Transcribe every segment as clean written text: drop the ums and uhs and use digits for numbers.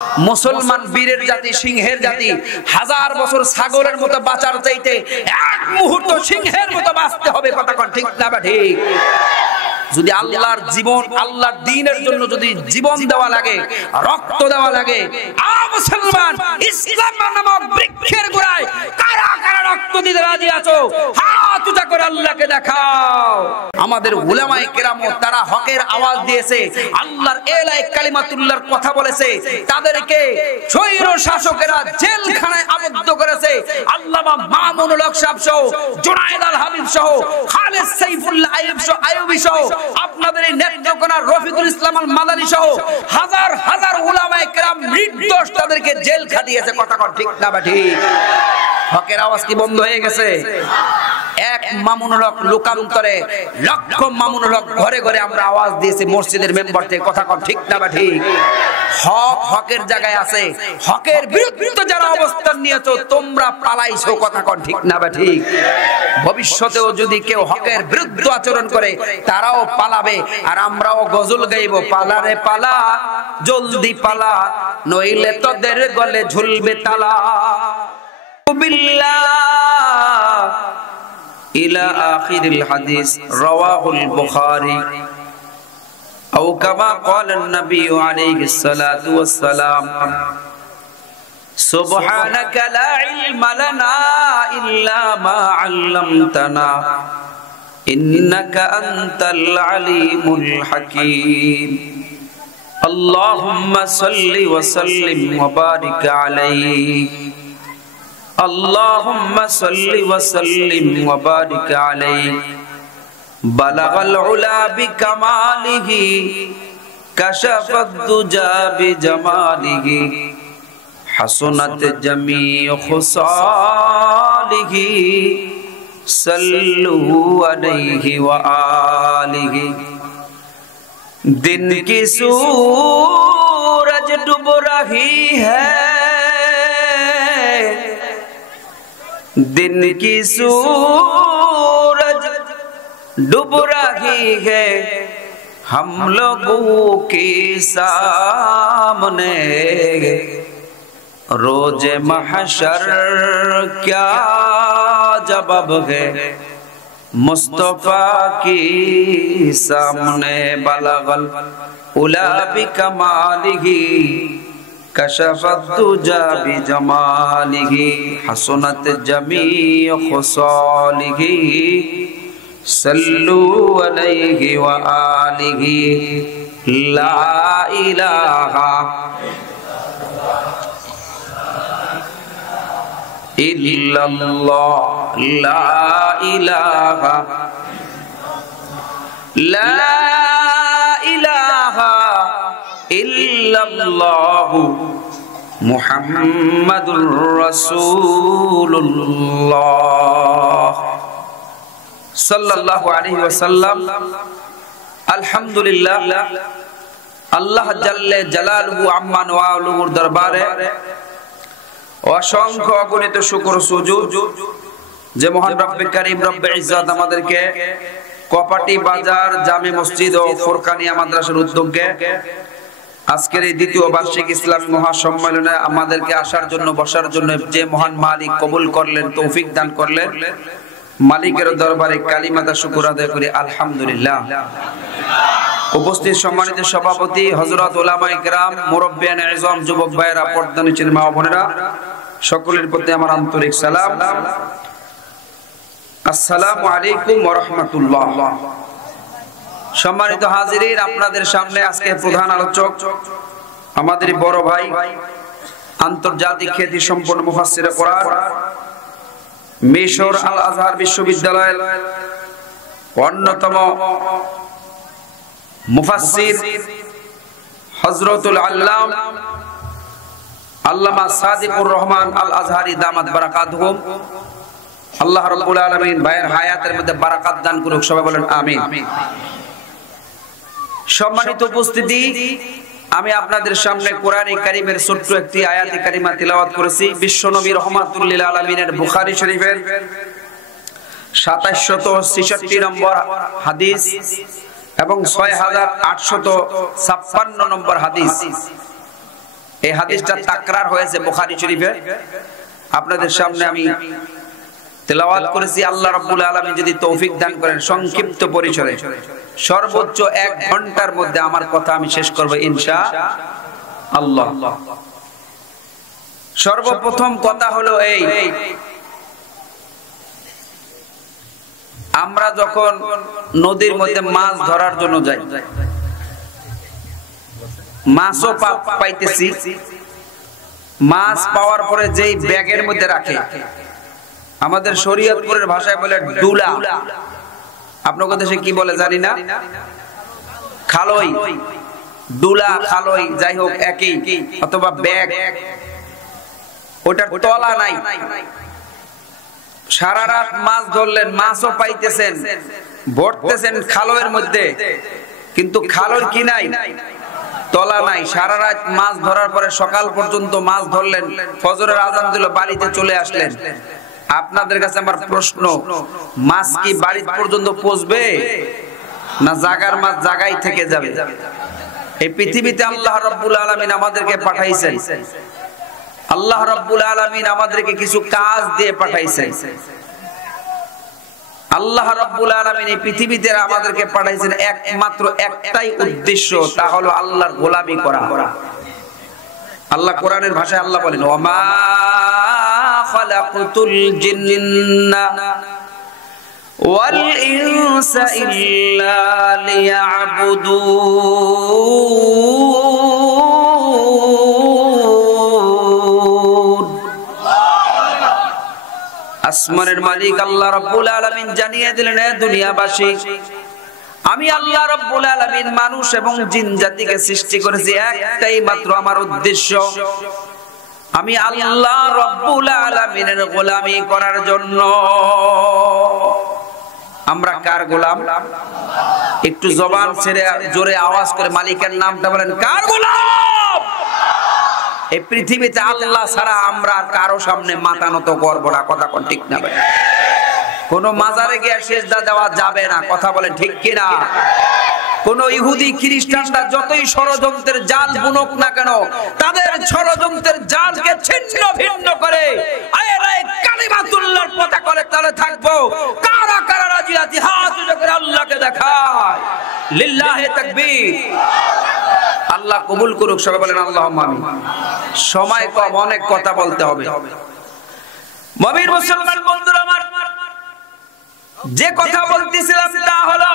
মুসলমান বীরের জাতি, সিংহের জাতি, হাজার বছর ছাগলের মতো বাঁচার চাইতে এক মুহূর্ত সিংহের মতো বাঁচতে হবে। কথা কোন ঠিক না বা ঠিক? যদি আল্লাহর জীবন, আল্লাহর দ্বীনের জন্য যদি জীবন দেওয়া লাগে, রক্ত দেওয়া লাগে, মুসলমান ইসলাম নামক বৃক্ষের গোড়ায় কারা কারা রক্ত দিতে রাজি আছো? হাত উঁচা করে আল্লাহকে দেখাও। আমাদের উলামায়ে কেরাম তারা হকের আওয়াজ দিয়েছে, আল্লাহর এলায়ে কালিমাতুল্লাহর কথা বলেছে, তাদেরকে স্বৈর শাসকেরা জেলখানায় আবদ্ধ করেছে। আল্লামা মামুনুল হক সাহেব সহ, জুনায়েদ আল হাবিব সহ, খালেদ সাইফুল্লাহ আইয়ুবী সহ, আপনাদের এই নেত্রকোনা রফিকুল ইসলাম আল মাদানী সহ হাজার হাজার উলামায়ে কেরাম নির্দোষ তাদেরকে জেল খাটিয়েছে। কথা কর ঠিক না বা ঠিক? হকের আওয়াজ কি বন্ধ হয়ে গেছে? এক মামুনুল হক লোকান্তরে লক্ষ মামুনুল হক ঘরে ঘরে আমরা আওয়াজ দিয়েছি মসজিদের মেম্বার থেকে। কথা কর ঠিক না বা ঠিক? হক হকের জায়গায় আছে, হকের বিরুদ্ধে যারা অবস্থান নিয়েছো তোমরা পালাইছো। কথা কর ঠিক না বা ঠিক? ভবিষ্যতেও যদি কেউ হকের বিরুদ্ধে আচরণ করে তারাও পালাবে, আর আমরাও গজল গাইব, পালা রে পালা জলদি পালা, নইলে তোদের গলে ঝুলবে তালা। বিল্লাহ ইলা আখিরিল হাদিস রাওয়াহুল বুখারী আও কামা ক্বালান নবী আলাইহিস সালাতু ওয়াস সালাম সুবহানাকা লা ইলমা লানা ইল্লা মা আল্লামতানা ইন্নাকা আনতাল আলিমুল হাকীম। আল্লাহুম্মা সাল্লি ওয়া সাল্লিম ওয়া বারিক আলাইহি। اللهم صل وسلم وبارك عليه بلغ العلا بكماله كشف الدجى بجماله حسنت جميع خصاله صلوا عليه وآله। दिन की सूरज डूब रही है, दिन की सूरज डूब रही है हम लोगों के सामने, रोज महशर क्या जवाब है मुस्तफा की सामने। बलगल उला बिकमालिही कशफत दुजा बिजमालिही हसनत जमीअ खुसालिही सल्लु अलैहि व आलिही। ला इलाहा इल्लल्लाह, ला इलाहा इल्लल्लाहु मुहम्मदुर रसूलुल्लाह सल्लल्लाहु अलैहि वसल्लम। अल्हम्दुलिल्लाह, আল্লাহ জাল্লে জালালুহু আম্মা নওয়ালুহুর দরবারে অসংখ্য অগণিত শুকর সুজুদ যে মহান রব্বে কারীম রব্বে ইজ্জত আমাদেরকে কপাটি বাজার জামে মসজিদ ও ফুরকানিয়া মাদ্রাসার উদ্যোগে আজকের এই দ্বিতীয় বার্ষিক ইসলামী মহাসম্মেলনে আমাদেরকে আসার জন্য, বসার জন্য যে মহান মালিক কবুল করলেন, তৌফিক দান করলেন, মালিকের দরবারে কালিমাতা শুকর আদায় করি আলহামদুলিল্লাহ। উপস্থিত সম্মানিত সভাপতি হযরত উলামায়ে কেরাম, মুরব্বিয়ানে আযম, যুবক ভাইয়েরা, পর্দা নিচের মা বোনেরা, সকলের প্রতি আমার আন্তরিক সালাম। আসসালামু আলাইকুম ওয়া রাহমাতুল্লাহ। সম্মানিত হাজিরিন, আপনাদের সামনে আজকে প্রধান আলোচক আমাদের বড় ভাই, আন্তর্জাতিক খ্যাতি সম্পন্ন মুফাসসিরে কোরআন, মিশর আল আজহার বিশ্ববিদ্যালয়ের অন্যতম মুফাসসির হযরতুল আল্লাম আল্লামা সাদিকুর রহমান আল আজহারি দামাত বারাকাতুহুম। আল্লাহ রাব্বুল আলামিন ভাইয়ের হায়াতের মধ্যে বারাকাত দান করুক, সবাই বলেন আমিন। সম্মানিত উপস্থিতি, আমি আপনাদের সামনে কোরআনে কারীমের ছোট্ট একটি আয়াতে কারিমা তিলাওয়াত করেছি। বিশ্বনবী রাহমাতুল লিল আলামিনের বুখারী শরীফের 2766 নম্বর হাদিস এবং 6856 নম্বর হাদিস। এই হাদিসটা তাকরার হয়েছে বুখারী শরীফে, আপনাদের সামনে আমি তেলাওয়াত করেছি। আল্লাহ রাব্বুল আলামিন যদি তৌফিক দান করেন সংক্ষিপ্ত পরিসরে সর্বোচ্চ 1 ঘন্টার মধ্যে আমার কথা আমি শেষ করব ইনশাআল্লাহ। সর্বপ্রথম কথা হলো এই, আমরা যখন নদীর মধ্যে মাছ ধরার জন্য যাই, মাছও পাইতেছি, মাছ পাওয়ার পরে যেই ব্যাগের মধ্যে রাখে, আমাদের শরীয়তপুরের ভাষায় বলে ডুলা, আপনাদের দেশে কি বলে জানি না, খালই, ডুলা খালই যাই হোক একই, অথবা ব্যাগ, ওটার তলা নাই। সারা রাত মাছ ধরলেন, মাছও পাইতেছেন, ভরতেছেন খালয়ের মধ্যে, কিন্তু খালর কি নাই, তলা নাই। সারা রাত মাছ ধরার পরে সকাল পর্যন্ত মাছ ধরলেন, ফজরের আজান দিল, বাড়িতে চলে আসলেন। আপনাদের কাছে আমার প্রশ্ন, মাছ কি বাড়ি পর্যন্ত পৌঁছবে না জাগার মাছ জাগাই থেকে যাবে? এই পৃথিবীতে আল্লাহ রাব্বুল আলামিন আমাদেরকে পাঠাইছেন, আল্লাহ রাব্বুল আলামিন আমাদেরকে কিছু কাজ দিয়ে পাঠাইছেন। আল্লাহ রাব্বুল আলামিন এই পৃথিবীতে আমাদেরকে পাঠাইছেন একমাত্র একটাই উদ্দেশ্য, তা হলো আল্লাহর গোলামি করা। আল্লাহ কোরআনের ভাষায় আল্লাহ বলেন, ওয়ামা খালাকুতুল জিন্না ওয়াল ইনসা ইল্লা লিয়াবুদুন। আসমানের মালিক আল্লাহ রাব্বুল আলামিন জানিয়ে দিলেন, হে দুনিয়াবাসী, আমি আল্লাহ রাব্বুল আলামিন মানুষ এবং জিন জাতিকে সৃষ্টি করেছি একটাই মাত্র আমার উদ্দেশ্য, আমি আল্লাহ রাব্বুল আলামিনের গোলামি করার জন্য। আমরা কার গোলাম? একটু জবান ছেড়ে জোরে আওয়াজ করে মালিকের নামটা বলেন, কার গোলাম? এই পৃথিবীতে আল্লাহ ছাড়া আমরা কারো সামনে মাথা নত করব না, কথা কোন ঠিক না? কোন মাজারে গিয়ে সিজদা দেওয়া যাবে না, কথা বলেন ঠিক কি না? কোন ইহুদি খ্রিস্টানরা যতই ষড়যন্ত্রের জাল বুনক না কেন, তাদের ষড়যন্ত্রের জালকে ছিন্ন ভিন্ন করে কালিমাতুল্লাহর পতাকা তলে থাকবো। কারা কারা রাজি আছি হাত উঁচু করে আল্লাহকে দেখায়, লিল্লাহি তাকবীর। আল্লাহ কবুল করুক, সবাই বলেন আল্লাহুম্মা আমিন। সময় কম, অনেক কথা বলতে হবে। মুমিন মুসলমান বন্ধুরা আমার, যে কথা বলতেছিলাম তা হলো,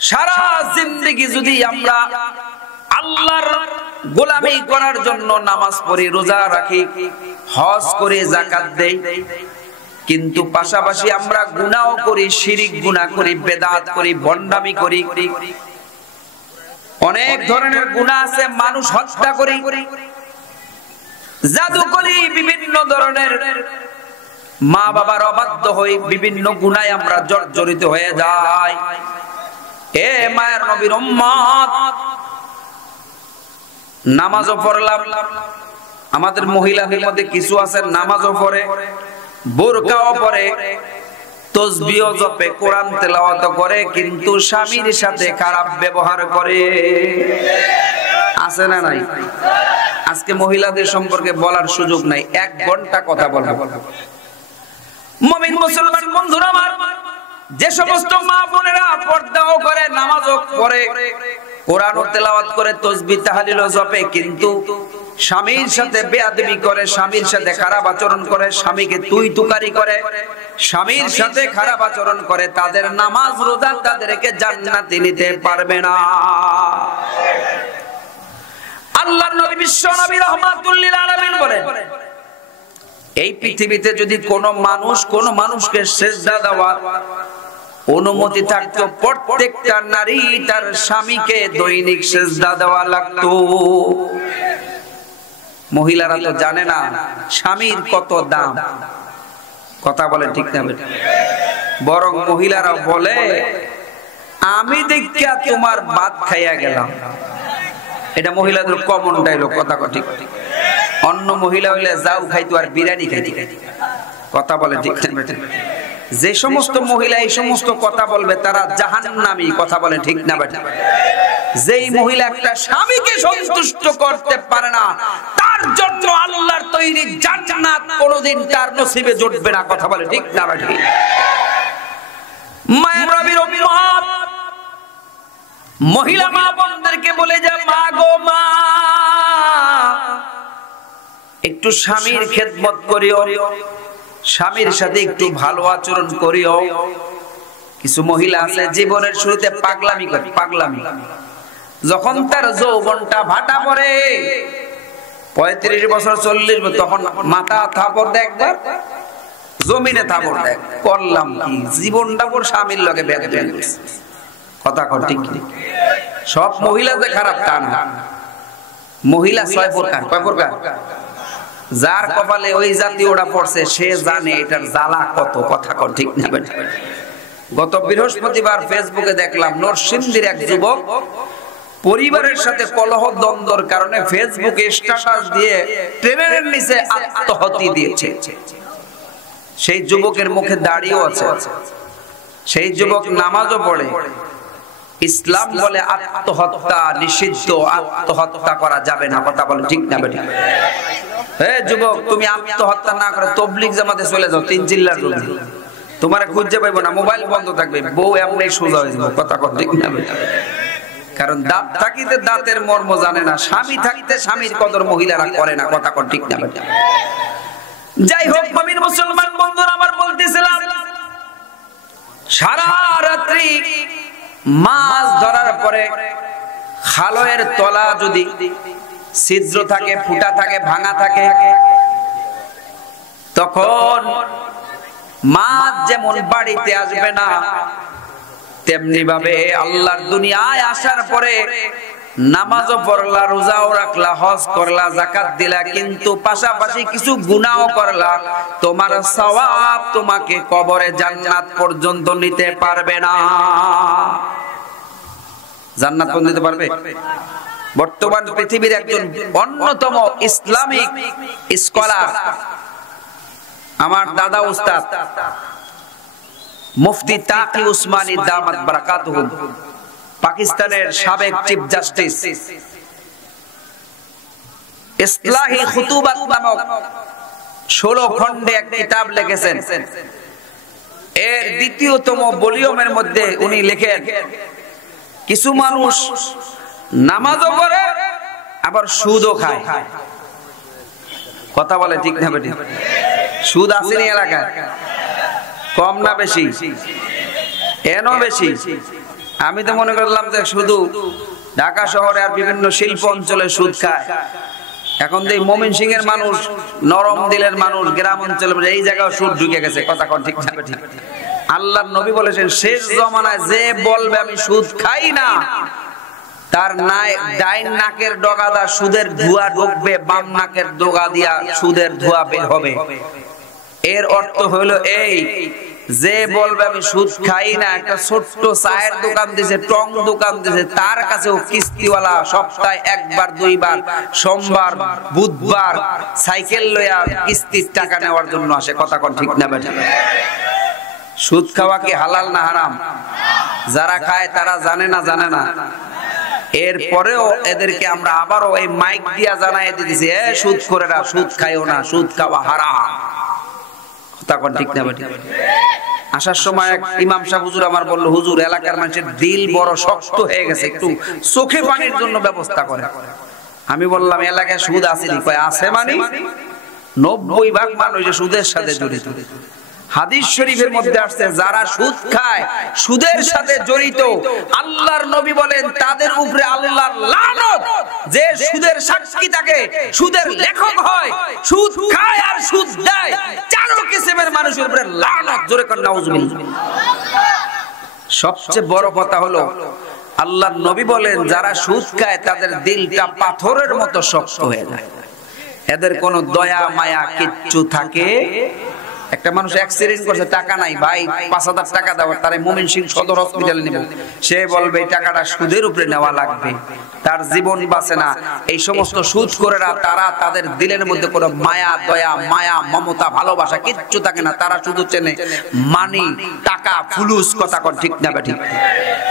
সারা জিন্দেগি যদি আমরা আল্লাহর গোলামি করার জন্য নামাজ পড়ি, রোজা রাখি, হজ করি, যাকাত দেই, কিন্তু পাশাপাশি আমরা গুনাহ করি, শিরিক গুনাহ করি, বেদাত করি, ভণ্ডামি করি, অনেক ধরনের গুনাহ আছে, মানুষ হত্যা করি, জাদু করি, বিভিন্ন ধরনের মা বাবার অবাধ্য হই, বিভিন্ন গুনাহে আমরা জর্জরিত হয়ে যাই। এ মায়ের নবীর উম্মত, নামাজও পড়লাম, আমাদের মহিলাদের মধ্যে কিছু আছে নামাজও পড়ে, বোরকাও পরে, তাসবিহও জপে, কোরআন তেলাওয়াত করে, কিন্তু স্বামীর সাথে খারাপ ব্যবহার করে। আছে না নাই? আজকে মহিলাদের সম্পর্কে বলার সুযোগ নাই, 1 ঘন্টা কথা বলবো। মুমিন মুসলমান বন্ধুরা আমার, যে সমস্ত মা বোনেরা পর্দাও করে, নামাজও পড়ে, কোরআন তেলাওয়াত করে, তাসবিহ তাহলিলও জপে, কিন্তু স্বামীর সাথে বেয়াদবি করে, স্বামীর সাথে খারাপ আচরণ করে, স্বামীকে তুই তুকারি করে, স্বামীর সাথে খারাপ আচরণ করে, তাদের নামাজ রোজা তাদেরকে জান্নাতে নিতে পারবে না। আল্লাহর নবী বিশ্ব নবী রাহমাতুল লিল আলামিন বলেন, এই পৃথিবীতে যদি কোন মানুষকে সিজদা দেওয়ার অনুমতি থাকতো, প্রত্যেকটা নারী তার স্বামীকে দৈনিক সিজদা দেওয়া লাগতো। মহিলারা তো জানে না স্বামীর কত দাম, কথা বলে ঠিক না? বরং মহিলারা বলে, আমি দেখিয়া তোমার ভাত খাইয়া গেলাম। এটা মহিলাদের কমন ডায়লগ, কথা ঠিক। অন্য মহিলা হইলে যাও খাইতো আর বিরিয়ানি খাইতে, কথা বলে ঠিক না? যে সমস্ত মহিলা এই সমস্ত কথা বলবে তারা জাহান্নামী, কথা বলে ঠিক না? যেই মহিলা একটা স্বামীকে সন্তুষ্ট করতে পারে না, তার জন্য আল্লাহর তৈরি জান্নাত কোনোদিন তার নসিবে জুটবে না। কথা বলে ঠিক না ঠিক? মায়ের নবীর উম্মত মহিলা মা বোনদেরকে বলে যে, মা গো মা, একটু স্বামীর খেদমত করিও, স্বামীর সাথে একটু ভালো আচরণ করিও। কিছু মহিলা আছে জীবনের শুরুতে পাগলামি করে, পাগলামি। যখন তার যৌবনটা ভাটা পড়ে, 35 বছর 40 বছর, তখন মাথা থাপড় দেয়, একবার জমিনে থাপড় দেয়, করলাম কি, জীবনটা পর স্বামীর লগে বেঁধে গেছে। কথা কর ঠিক কি? সব মহিলা যে খারাপ তা না। মহিলা 6 প্রকার। কয় প্রকার? যার কপালে ওই জাতি ওটা পড়ছে সে জানে এটার জ্বালা কত। কথা কর ঠিক না? গত বৃহস্পতিবার ফেসবুকে দেখলাম নরসিংদীর এক যুবক পরিবারের সাথে কলহ দ্বন্দ্বের কারণে ফেসবুকে স্ট্যাটাস দিয়ে ট্রেনের নিচে আত্মহত্যা দিয়েছে। সেই যুবকের মুখে দাড়িও আছে, সেই যুবক নামাজও পড়ে। ইসলাম বলে আত্মহত্যা নিষিদ্ধ, আত্মহত্যা করা যাবে না। কথা বলে ঠিক না বেঠিক? হে যুবক, তুমি আত্মহত্যা না করে তবলিগ জামাতে চলে যাও, 3 চিল্লার জন্য তোমারে খুঁজে পাইবো না, মোবাইল বন্ধ থাকবে, বউ এমনি সোজা হয়ে যাবে। কথা কর ঠিক না বেঠিক? কারণ দাঁত থাকিতে দাঁতের মর্ম জানে না, স্বামী থাকিতে স্বামীর কদর মহিলারা করে না। কথা কর ঠিক না বেঠিক? যাই হোক, মুমিন মুসলমান বন্ধুরা আমার, বলতেছিলাম সারা রাত্রি মাছ ধরার পরে খালয়ের তলা যদি ছিদ্র থাকে, ফুটা থাকে, ভাঙা থাকে, তখন মাছ যেমন বাড়িতে আসবে না, তেমনি ভাবে আল্লাহর দুনিয়ায় আসার পরে নামাজও পড়লা, রোজাও রাখলা, হজ করলা, যাকাত দিলা, কিন্তু পাশাপাশি কিছু গুনাহও করলা, তোমার সওয়াব তোমাকে কবরে জান্নাত পর্যন্ত নিতে পারবে না। জান্নাত পর্যন্ত নিতে পারবে? বর্তমান পৃথিবীর একজন অন্যতম ইসলামিক স্কলার, আমার দাদা উস্তাদ মুফতি তাকি উসমানী দামাত বারাকাতুহুম, পাকিস্তানের সাবেক চিফ জাস্টিস, ইসলাহি খুতুবাত নামক 16 খণ্ডে এক কিতাব লিখেছেন। এর দ্বিতীয়তম ভলিউমের মধ্যে উনি লেখেন, কিছু মানুষ নামাজও পড়ে আবার সুদও খায়। কথা বলে ঠিক না বেঠিক? সুদ আসেনি এলাকায়? কম না বেশি? এন বেশি? আমি তো মনে করলাম যে শুধু ঢাকা শহরে আর বিভিন্ন শিল্প অঞ্চলে সুদ খায়। এখন তো ময়মনসিংহ এর মানুষ, নরম দিলের মানুষ, গ্রাম অঞ্চলে এই জায়গায় সুদ ঢুকে গেছে। কথা কোন ঠিক না ঠিক? আল্লাহর নবী বলেছেন, শেষ জমানায় যে বলবে আমি সুদ খাই না, তার ডাইন নাকের ডগা দা সুদের ধোঁয়া ঢুকবে, বাম নাকের ডগা দিয়া সুদের ধোঁয়া বের হবে। এর অর্থ হলো এই, যে বলবে আমি সুদ খাই না, একটা ছোট্ট চায়ের দোকান দিয়েছে, টং দোকান দিয়েছে, তার কাছেও কিস্তিওয়ালা সপ্তাহে 1বার 2বার, সোমবার বুধবার সাইকেল লইয়া কিস্তির টাকা নেওয়ার জন্য আসে। কথা কোন ঠিক না বেঠিক? সুদ খাওয়া কি হালাল না হারাম? যারা খায় তারা জানে না, জানে না। এরপরেও এদেরকে আমরা আবারও এই মাইক দিয়া জানাই দিতেছি, এ সুদ করে না, সুদ খাইও না, সুদ খাওয়া হারাম। কথা কোন ঠিক না বেঠিক? আসার সময় এক ইমাম সাহেব হুজুর আমার বলল, হুজুর এলাকার মানুষের দিল বড় শক্ত হয়ে গেছে, একটু চোখে পানির জন্য ব্যবস্থা করে। আমি বললাম, এলাকায় সুদ আসেনি? কয় আছে মানে 90% মানুষ সুদের সাথে জড়িত। হাদিস শরীফের মধ্যে আসছে, যারা সুদ খায়, সুদের সাথে জড়িত, আল্লাহর নবী বলেন তাদের উপরে আল্লাহর লানত। যে সুদের সাক্ষী থাকে, সুদের লেখক হয়, সুদ খায় আর সুদ দেয়, 4 কিসমের মানুষের উপরে লানত। জোরে কর নাউজুবিল্লাহ। সবচেয়ে বড় কথা হলো, আল্লাহর নবী বলেন যারা সুদ খায় তাদের দিলটা পাথরের মতো শক্ত হয়ে যায়, এদের কোনো দয়া মায়া কিচ্ছু থাকে। একটা মানুষ অ্যাক্সিডেন্ট করছে, টাকা নাই, ভাই 5000 টাকা দাও, তারে ময়মনসিংহ সদর হসপিটালে নেব, সে বলবে এই টাকাটা সুদের উপরে নেওয়া লাগবে, তার জীবন বাঁচে না। এই সমস্ত সুদখোরেরা তারা তাদের দিলের মধ্যে কোনো মায়া দয়া, মায়া মমতা ভালোবাসা কিচ্ছু থাকে না, তারা শুধু চেনে মানি, টাকা, ফুলুস। কথা কোন ঠিক না ঠিক?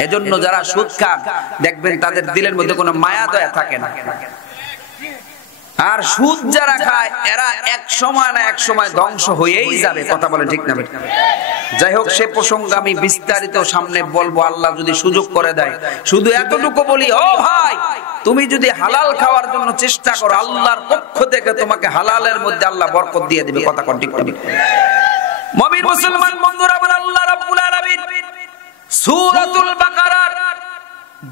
এজন্য যারা সুদ খান দেখবেন তাদের দিলের মধ্যে কোনো মায়া দয়া থাকে না। আর সুদ যারা খায় এরা এক সময় না এক সময় ধ্বংস হয়েই যাবে। কথা বলেন ঠিক না? যাই হোক, সে প্রসঙ্গে আমি বিস্তারিত সামনে বলবো আল্লাহ যদি সুযোগ করে দেয়। শুধু এতটুকু বলি, ও ভাই, তুমি যদি হালাল খাওয়ার জন্য চেষ্টা করো, আল্লাহর পক্ষ থেকে তোমাকে হালালের মধ্যে আল্লাহ বরকত দিয়ে দিবে। কথা কোন ঠিক না? মুমিন মুসলমান বন্ধুরা আমার, আল্লাহ রাব্বুল আলামিন সূরাতুল বাকারার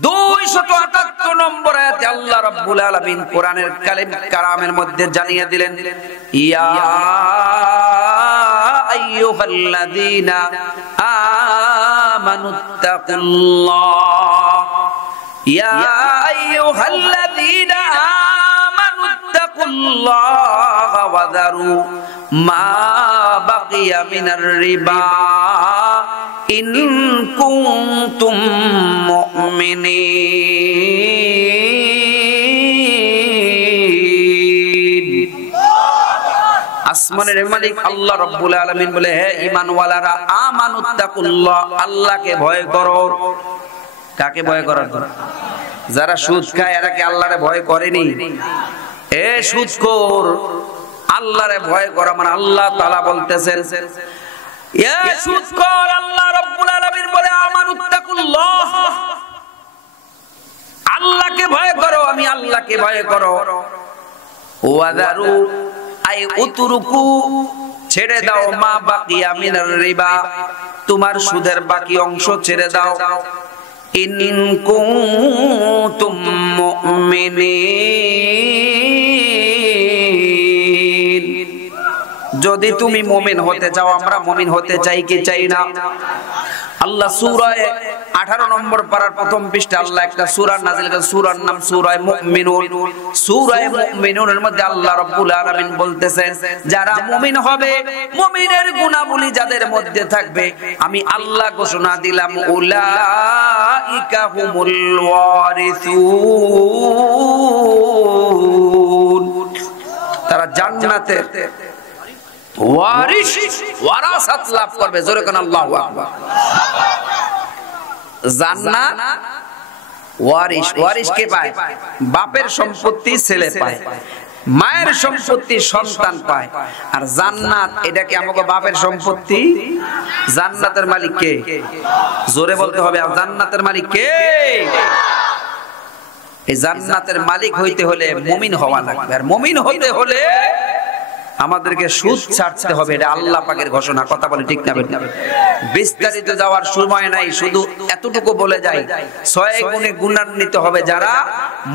278 নম্বর আয়াতে আল্লাহ রাব্বুল আলামিন কোরআনের কালামের মধ্যে জানিয়ে দিলেন, ইয়া আইয়ুহাল্লাযীনা আমানুত্তাকুল্লাহ, ইয়া আইয়ুহাল্লাযীনা আমানুত্তাকুল্লাহ ওয়া যারু মা বাকিয়া মিনার রিবা ইন কুনতুম মুমিনিন। আসমানের মালিক আল্লাহ রাব্বুল আলামিন বলে, হে ঈমানওয়ালারা, আমানুত্তাকুল্লাহ, আল্লাহকে ভয় করো। কাকে ভয় করার জন্য? যারা সুদ খায় এরা কি আল্লাহরে ভয় করেনি? এ সুদখোর, আল্লাহরে ভয় করা মানে আল্লাহ তাআলা বলতেছেন, ইয়া সুদখোর, আল্লাহ রাব্বুল আলামিন বলে আমানুত্তাকুল্লাহ, আল্লাহকে ভয় করো, আমি আল্লাহকে ভয় করো। ওয়াদারু আই উতরুকু, ছেড়ে দাও, মা বাকিয়া মিনার রিবা, তোমার সুদের বাকি অংশ ছেড়ে দাও। ইন কুনতুম মুমিনিন, যদি তুমি মুমিন হতে চাও। আমরা মুমিন হতে চাই কি চাই না? আল্লাহ সূরা 18 নম্বর পারার প্রথম পৃষ্ঠা আল্লাহ একটা সূরা নাযিল করেছেন, সূরার নাম সূরা মুমিনুন। সূরা মুমিনুনের মধ্যে আল্লাহ রাব্বুল আলামিন বলতেছেন, যারা মুমিন হবে, মুমিনের গুণাবলী যাদের মধ্যে থাকবে, আমি আল্লাহ ঘোষণা দিলাম, উলাইকা হুমুল ওয়ারিসুন, তারা জান্নাতের ওয়ারিস, ওয়ারাসাত লাভ করবে। জোরে কোন আল্লাহু আকবার। জান্নাত ওয়ারিস, ওয়ারিস কে পায়? বাপের সম্পত্তি ছেলে পায়, মায়ের সম্পত্তি সন্তান পায়। আর জান্নাত এটা কি আমাকে বাপের সম্পত্তি? জান্নাতের মালিক কে? জোরে বলতে হবে, আর জান্নাতের মালিক কে? এই জান্নাতের মালিক হইতে হলে মুমিন হওয়া লাগবে, আর মুমিন হইতে হলে আমাদেরকে সুদ ছাড়তে হবে। এটা আল্লাহ পাকের ঘোষণা। কথা বলে ঠিক না? বিস্তারিত যাওয়ার সময় নাই, শুধু এতটুকু বলে যাই, 6 গুণে গুণান্বিত হবে যারা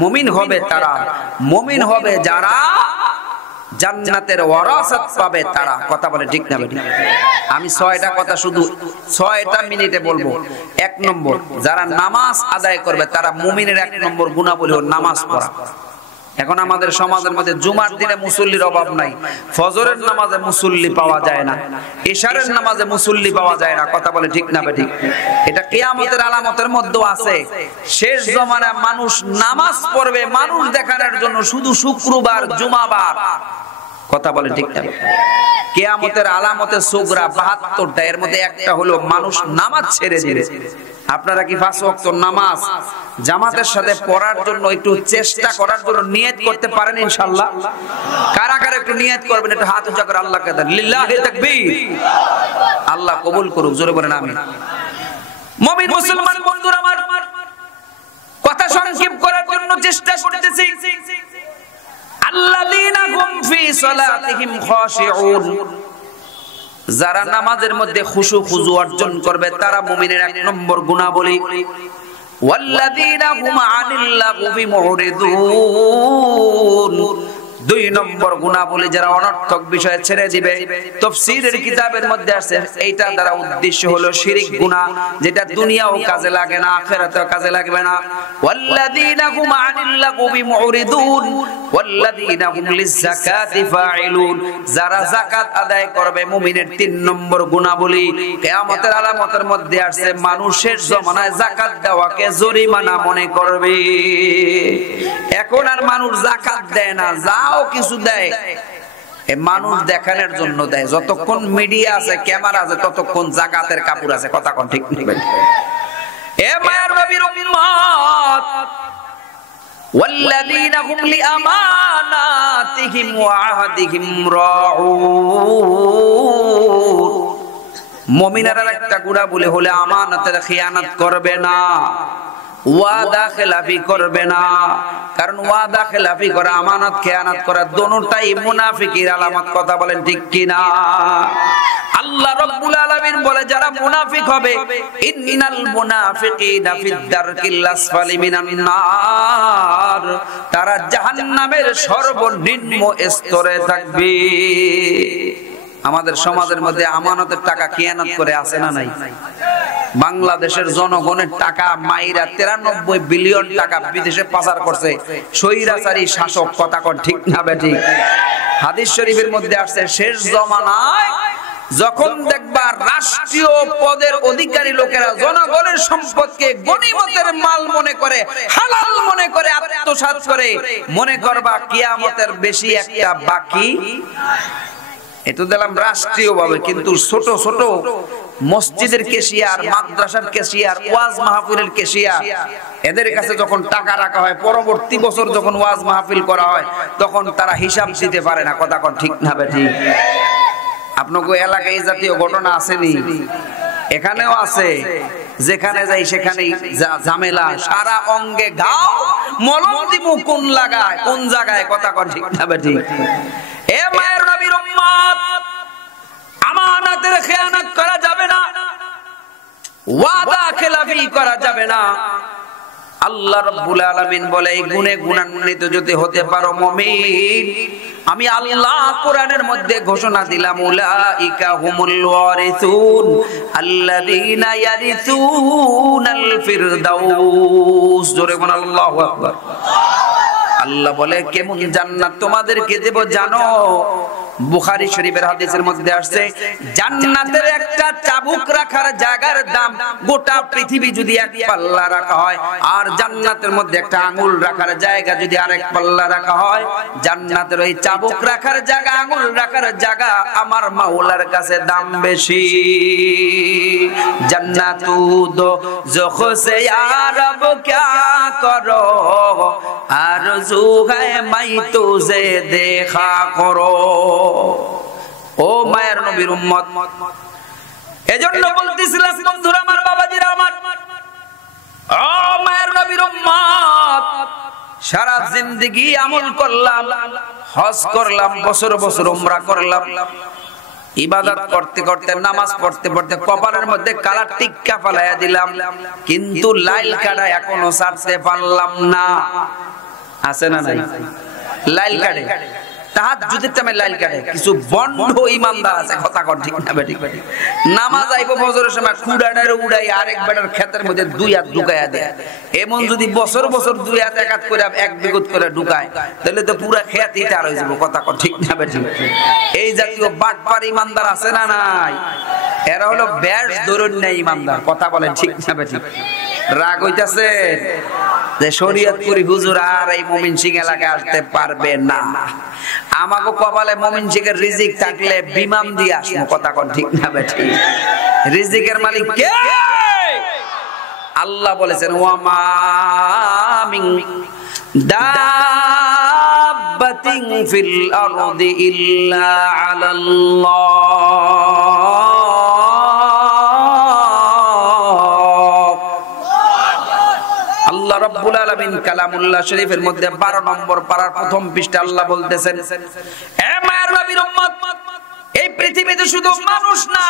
মুমিন হবে, তারা মুমিন হবে যারা জান্নাতের ওয়ারাসাত পাবে তারা। কথা বলে ঠিক না? আমি 6টা কথা শুধু 6টা মিনিটে বলবো। 1 নম্বর, যারা নামাজ আদায় করবে তারা মুমিনের 1 নম্বর গুণাবলী হলো নামাজ পড়া। এখন আমাদের সমাজের মধ্যে জুমার দিনে মুসল্লির অভাব নাই, ফজরের নামাজে মুসল্লি পাওয়া যায় না, ইশারের নামাজে মুসল্লি পাওয়া যায় না। কথা বলে ঠিক না ঠিক? এটা কিয়ামতের আলামতের মধ্যে আছে। শেষ জমানায় মানুষ নামাজ পড়বে মানুষ দেখানোর জন্য শুধু শুক্রবার, জুমাবার। কথা বলে ঠিক না? কিয়ামতের আলামতে সুগরা 72টা, এর মধ্যে একটা হলো মানুষ নামাজ ছেড়ে দিবে। আপনারা কি 5 ওয়াক্ত নামাজ জামাতের সাথে পড়ার জন্য একটু চেষ্টা করার জন্য নিয়ত করতে পারেন ইনশাআল্লাহ? কারা কারা একটু নিয়ত করবেন? একটু হাত উঁচা করে আল্লাহকে দেন, লিল্লাহি তাকবীর। আল্লাহ কবুল করুক, জোরে বলেন আমিন। মুমিন মুসলমান বন্ধুরা আমার, কথা সংক্ষেপ করার জন্য চেষ্টা করতেছি। আল্লাযীনা হুম ফি সালাতিহিম খাশিউন, যারা নামাজের মধ্যে খুশু খুজু অর্জন করবে তারা মুমিনের 1 নম্বর গুণাবলী। ওয়াল্লাযীনা হুম আনিল লাগবি মুরিদুন, দুই নম্বর গুনাহগুলি যারা অনর্থক বিষয় ছেড়ে দিবে, তাফসীরের কিতাবের মধ্যে আছে এইটা দ্বারা উদ্দেশ্য হলো শিরক গুনাহ, যেটা দুনিয়াও কাজে লাগে না, আখিরাতেও কাজে লাগবে না। ওয়াল্লাযীনা হুম আনিল লাগবি মুরিদুন ওয়াল্লাযীনা হুম লিয-যাকাতি ফাইলুন, যারা যাকাত আদায় করবে মুমিনের তিন নম্বর গুনাহগুলি কিয়ামতের আলামতের মধ্যে আছে মানুষের জমানায় যাকাত দেওয়াকে জরিমানা মনে করবে। এখন আর মানুষ যাকাত দেয় না, যাও কিছু দেয় মানুষ দেখানোর জন্য দেয়। যতক্ষণ মিডিয়া আছে, ক্যামেরা আছে, ততক্ষণ যাকাতের কাপড় আছে। কথা কোন ঠিক নেবেন? এ মায়ের নবীর উম্মত, ওয়াল্লাযীনা হুম লিআমানাতিহিম ওয়া আহদিহিম রাউন, মুমিনেরা একটা গুণা বলে হলে আমানতের খিয়ানত করবে না, ওয়াদা খেলাফি করবে না। কারণ ওয়াদা খেলাফি করা, আমানত খেয়ানত করা দুটোটাই মুনাফিকের আলামত। কথা বলেন ঠিক কিনা? আল্লাহ রাব্বুল আলামিন বলে যারা মুনাফিক হবে, ইন্নাল মুনাফিকিনা ফিদ দারকিল আসফালি মিনান নার, তারা জাহান্নামের সর্বনিম্ন স্তরে থাকবে। আমাদের সমাজের মধ্যে আমানতের টাকা খেয়ানত করে আছে না নাই? বাংলাদেশের জনগণের টাকা মাইরা 93 বিলিয়ন টাকা বিদেশে পাচার করছে স্বৈরাচারী শাসক। কথা কোন ঠিক না বেঠিক? হাদিস শরীফের মধ্যে আসছে শেষ জমানায় যখন দেখবা রাষ্ট্রীয় পদের অধিকারী লোকেরা জনগণের সম্পদকে গনিমতের মাল মনে করে, হালাল মনে করে, আত্মসাৎ করে, মনে করবা কিয়ামতের বেশি একটা বাকি। এটা দিলাম রাষ্ট্রীয় ভাবে, কিন্তু ছোট ছোট মসজিদের কেশিয়ার, মাদ্রাসার কেশিয়ার, ওয়াজ মাহফিলের কেশিয়ার, এদের কাছে যখন টাকা রাখা হয়, পরবর্তী বছর যখন ওয়াজ মাহফিল করা হয় তখন তারা হিসাব দিতে পারে না। কথা কোন ঠিক না বেঠিক? আপনাকে এলাকায় এই জাতীয় ঘটনা আসেনি? এখানেও আছে। যেখানে যাই সেখানেই ঝামেলা, সারা অঙ্গে ঘাও, মলম দিমু কোন লাগায় কোন জায়গায়। কথা কোন ঠিক না বেঠিক? এ মায়ের নবীর উম্মত, আমানতের খেয়ানত করা যাবে না, ওয়াদা খেলাফি করা যাবে না। আল্লাহ রাব্বুল আলামিন বলে এই গুণে গুণান্বিত যদি হতে পারো মুমিন, আমি আল্লাহ কোরআনের মধ্যে ঘোষণা দিলাম উলাইকা হুমুল ওয়ারিসুন আল্লাযীনা ইয়ারিসুনাল ফিরদাউস। জোরে বল আল্লাহু আকবার। আল্লাহ বলে কেমন জান্নাত তোমাদেরকে দেব জানো? বুখারী শরীফের হাদিসের মধ্যে আসছে জান্নাতের একটা চাবুক রাখার জায়গার দাম গোটা পৃথিবী যদি এক পাল্লা রাখা হয়, আর জান্নাতের মধ্যে একটা আঙ্গুল রাখার জায়গা যদি আরেক পাল্লা রাখা হয়, জান্নাতের ওই চাবুক রাখার জায়গা, আঙ্গুল রাখার জায়গা আমার মাওলার কাছে দাম বেশি। জান্নাতু দো যখো সে ইয়া রব ক্যা করো আরজু है मैं तुझे देखा करो। ও মায়ের নবীর উম্মত, এজন্য বলতেছিলাম বন্ধুরা আমার, বাবাজিরা আমার, ও মায়ের নবীর উম্মত, সারা জিন্দেগি আমল করলাম, হজ করলাম, বছর বছর উমরা করলাম, ইবাদত করতে করতে, নামাজ পড়তে পড়তে কপালের মধ্যে কালা টিক্কা ফালাইয়া দিলাম, কিন্তু লাইল কাটা এখনো ছাড়তে পারলাম না। আছে না নাই? লাইল কাটে, তাহাজ্জুদের টাইমে লাইল কাটে। কিছু বন্ড ইমানদার আছে। কথা কর ঠিক না বেঠিক? নামাজ আইবো ফজরের সময় কুড়াটারে উড়াই আরেক বেটার ক্ষেতের মধ্যে দুই হাত ঢুকাইয়া দেয়। এমন যদি বছর বছর দুই হাত এক হাত করে এক বিগত করে ঢুকায়, তাহলে তো পুরা খেয়াতি তার হয়ে যাবে। কথা কর ঠিক না বেঠিক? এই জাতীয় বাটপার ইমানদার আছে না নাই? এরা হলো ব্যাস ধরুন না ইমানদার। কথা বলেন ঠিক না বেঠিক? রাগ হইতাছে যে শরীয়তপুরি হুজুর আর এই মমিনসিং এলাকায় আসতে পারবে না। আমাকে কপালে মমিনসিংয়ের রিজিক থাকলে বিমান দিয়ে আসবো। কথা কোন ঠিক না বেঠিক? রিজিকের মালিক কে? আল্লাহ বলেছেন ওয়ামা মিন দাব্বাতিন ফিল আরদি ইল্লা আলাল্লাহ। আল্লাহ রাব্বুল আলামিন কালামুল্লাহ শরীফের মধ্যে 12 নম্বর পারার প্রথম পৃষ্ঠা আল্লাহ বলতেছেন, এ মায়ের নবীর উম্মত, এই পৃথিবীতে শুধু মানুষ না,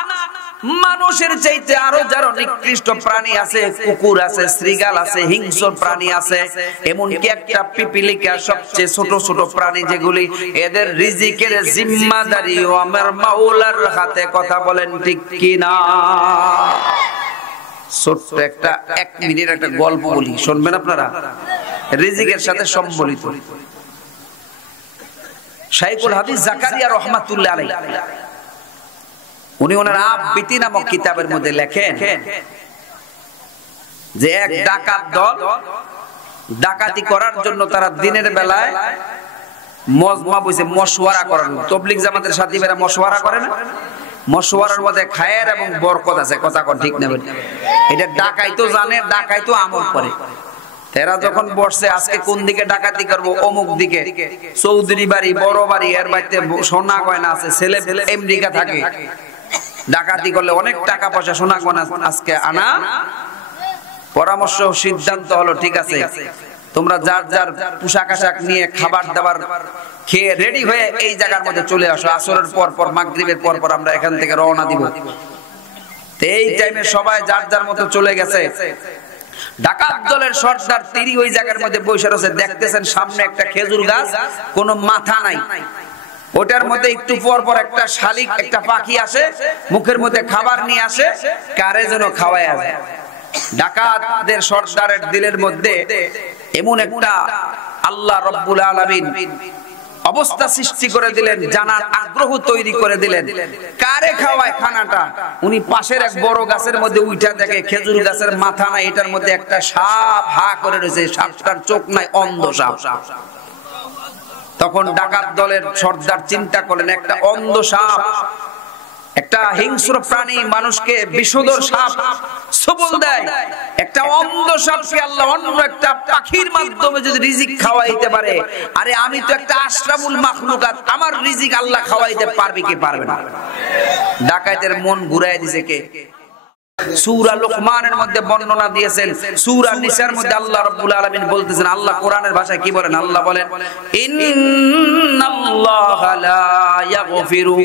মানুষের চাইতে আরো যারা নিকৃষ্ট প্রাণী আছে, কুকুর আছে, শৃগাল আছে, হিংস্র প্রাণী আছে, এমনকি একটা পিপিলিকা সবচেয়ে ছোট ছোট প্রাণী যেগুলি, এদের রিজিকের জিম্মাদারিও আমার মাওলার হাতে। কথা বলেন ঠিক কিনা? ছোট্ট একটা 1 মিনিট একটা গল্প বলি, শুনবেন আপনারা, রিজিকের সাথে সম্বলিত। শাইখুল হাদিস জাকারিয়া রাহমাতুল্লাহ আলাইহি উনি ওনার আবৃত্তি নামক কিতাবের মধ্যে লেখেন যে এক ডাকাত দল ডাকাতি করার জন্য তারা দিনের বেলায় মজমা বসে মশওয়ারা করেন। তাবলীগ জামাতের সাথীরা মশওয়ারা করে না? মশওয়ারার মধ্যে খায়ের এবং বরকত আছে। কথা কোন ঠিক না? এটা ডাকাইতো জানে, ডাকাইতো আমল করে। এরা যখন বসছে আজকে কোন দিকে ডাকাতি করবো, অমুক দিকে, চৌধুরী বাড়ি, বড় বাড়ি, এর বাড়িতে সোনা গয়না আছে, ছেলে আমেরিকা থাকে, ডাকাতি করলে অনেক টাকা পয়সা সোনা গয়না আজকে আনা। পরামর্শ সিদ্ধান্ত হলো, ঠিক আছে তোমরা যার যার পোশাক আশাক নিয়ে খাবার দাবার খেয়ে রেডি হয়ে এই জায়গার মধ্যে চলে আসো। আসরের পর পর, মাগরিবের পর পর আমরা এখান থেকে রওনা দিব। এই টাইমে সবাই যার যার মতো চলে গেছে। ডাকাত দলের সর্দার তিনি ওই জায়গার মধ্যে বসে রয়েছে, দেখতেছেন সামনে একটা খেজুর গাছ, কোনো মাথা নাই, ওটার মধ্যে একটু পর পর একটা শালিক, একটা পাখি আসে, মুখের মধ্যে খাবার নিয়ে আসে, কারে যেন খাওয়ায় আসে। ডাকাতদের সর্দারের দিলের মধ্যে এমন একটা আল্লাহ রাব্বুল আলামিন অবস্থা সৃষ্টি করে দিলেন, জানার আগ্রহ তৈরি করে দিলেন, কারে খাওয়ায় খানাটা। উনি পাশের এক বড় গাছের মধ্যে উঠা দেখে খেজুর গাছের মাথা নাই, এটার মধ্যে একটা সাপ হা করে রয়েছে, সাপটার চোখ নাই, অন্ধ সাপ। তখন ডাকাত দলের সর্দার চিন্তা করলেন, একটা অন্ধ সাপ, একটা হিংস্র প্রাণী মানুষকে বিষধর সাপ সবল দেয়, একটা অন্ধ সাপকে আল্লাহ অন্য একটা পাখির মাধ্যমে যদি রিজিক খাওয়াইতে পারে, আরে আমি তো একটা আশরাফুল মাখলুকাত, আমার রিজিক আল্লাহ খাওয়াইতে পারবে কি পারবে না? ডাকাতের মন ঘুরায় দিয়েছে কে? সূরা লুকমানের মধ্যে বর্ণনা দিয়েছেন, সূরা নিসার মধ্যে আল্লাহ রাব্বুল আলামিন বলতেছেন, আল্লাহ কোরআনের ভাষায় কি বলেন? আল্লাহ বলেন, ইন্নাল্লাহা লা ইয়াগফিরু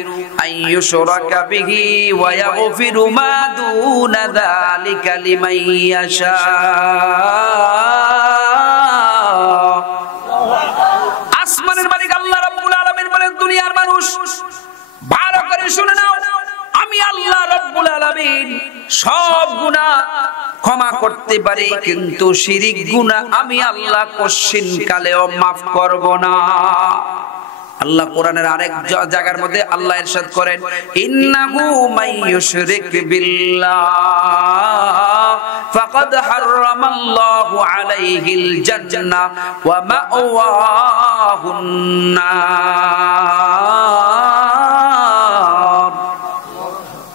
আইয়ুশরাকা বিহি ওয়া ইয়াগফিরু মা দুনা যালিকা লিমান ইয়াশা। আসমানের মালিক আল্লাহ রাব্বুল আলামিন বলেন, দুনিয়ার মানুষ ভালো করে শুনে নাও, আমি আল্লাহ রাব্বুল আলামিন সব গুনাহ ক্ষমা করতে পারি, কিন্তু শিরিক গুনাহ আমি আল্লাহ কোশ্চিন কালেও maaf করব না। আল্লাহ কোরআনের আরেক জায়গার মধ্যে আল্লাহ ইরশাদ করেন, ইন্নাহু মাইয়ুশরিক বিল্লাহ ফাকাদ হারামাল্লাহু আলাইহিল জান্নাহ ওয়া মাওয়াহুন নার।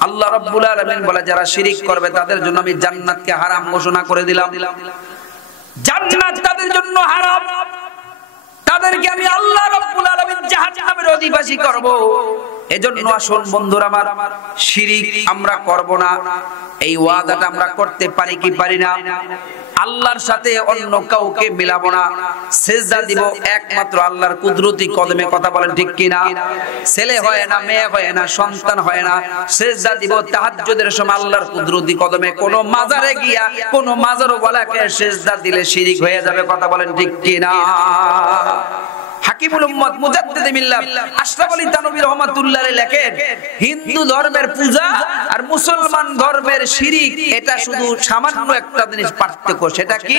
আল্লাহ রাব্বুল আলামিন বলে, যারা শিরিক করবে তাদের জন্য আমি জান্নাতকে হারাম ঘোষণা করে দিলাম। জান্নাত তাদের জন্য হারাম, তাদেরকে আমি আল্লাহ রাব্বুল আলামিন জাহান্নামের অধিবাসী করব। এজন্য আসুন বন্ধুরা আমার, শিরিক আমরা করব না, এই ওয়াদাটা আমরা করতে পারি কি পারি না? আল্লাহর সাথে অন্য কাউকে মিলাবো না, সিজদা দিব একমাত্র আল্লাহর কুদরতি কদমে। কথা বলেন ঠিক কি না? ছেলে হয় না, মেয়ে হয় না, সন্তান হয় না, সিজদা দিব তাহাজ্জুদের সময় আল্লাহর কুদরতি কদমে। কোন মাজারে গিয়া কোন মাজারওয়ালাকে সিজদা দিলে শিরিক হয়ে যাবে। কথা বলেন ঠিক কি না? হাকিমুল উম্মত মুজাদ্দিদে মিল্লাত আশরাফ আলী তানভী রাহমাতুল্লাহ আলাইহি লেখেন, হিন্দু ধর্মের পূজা আর মুসলমান ধর্মের শিরিক, এটা শুধু সামান্য একটা জিনিস পার্থক্য। সেটা কি?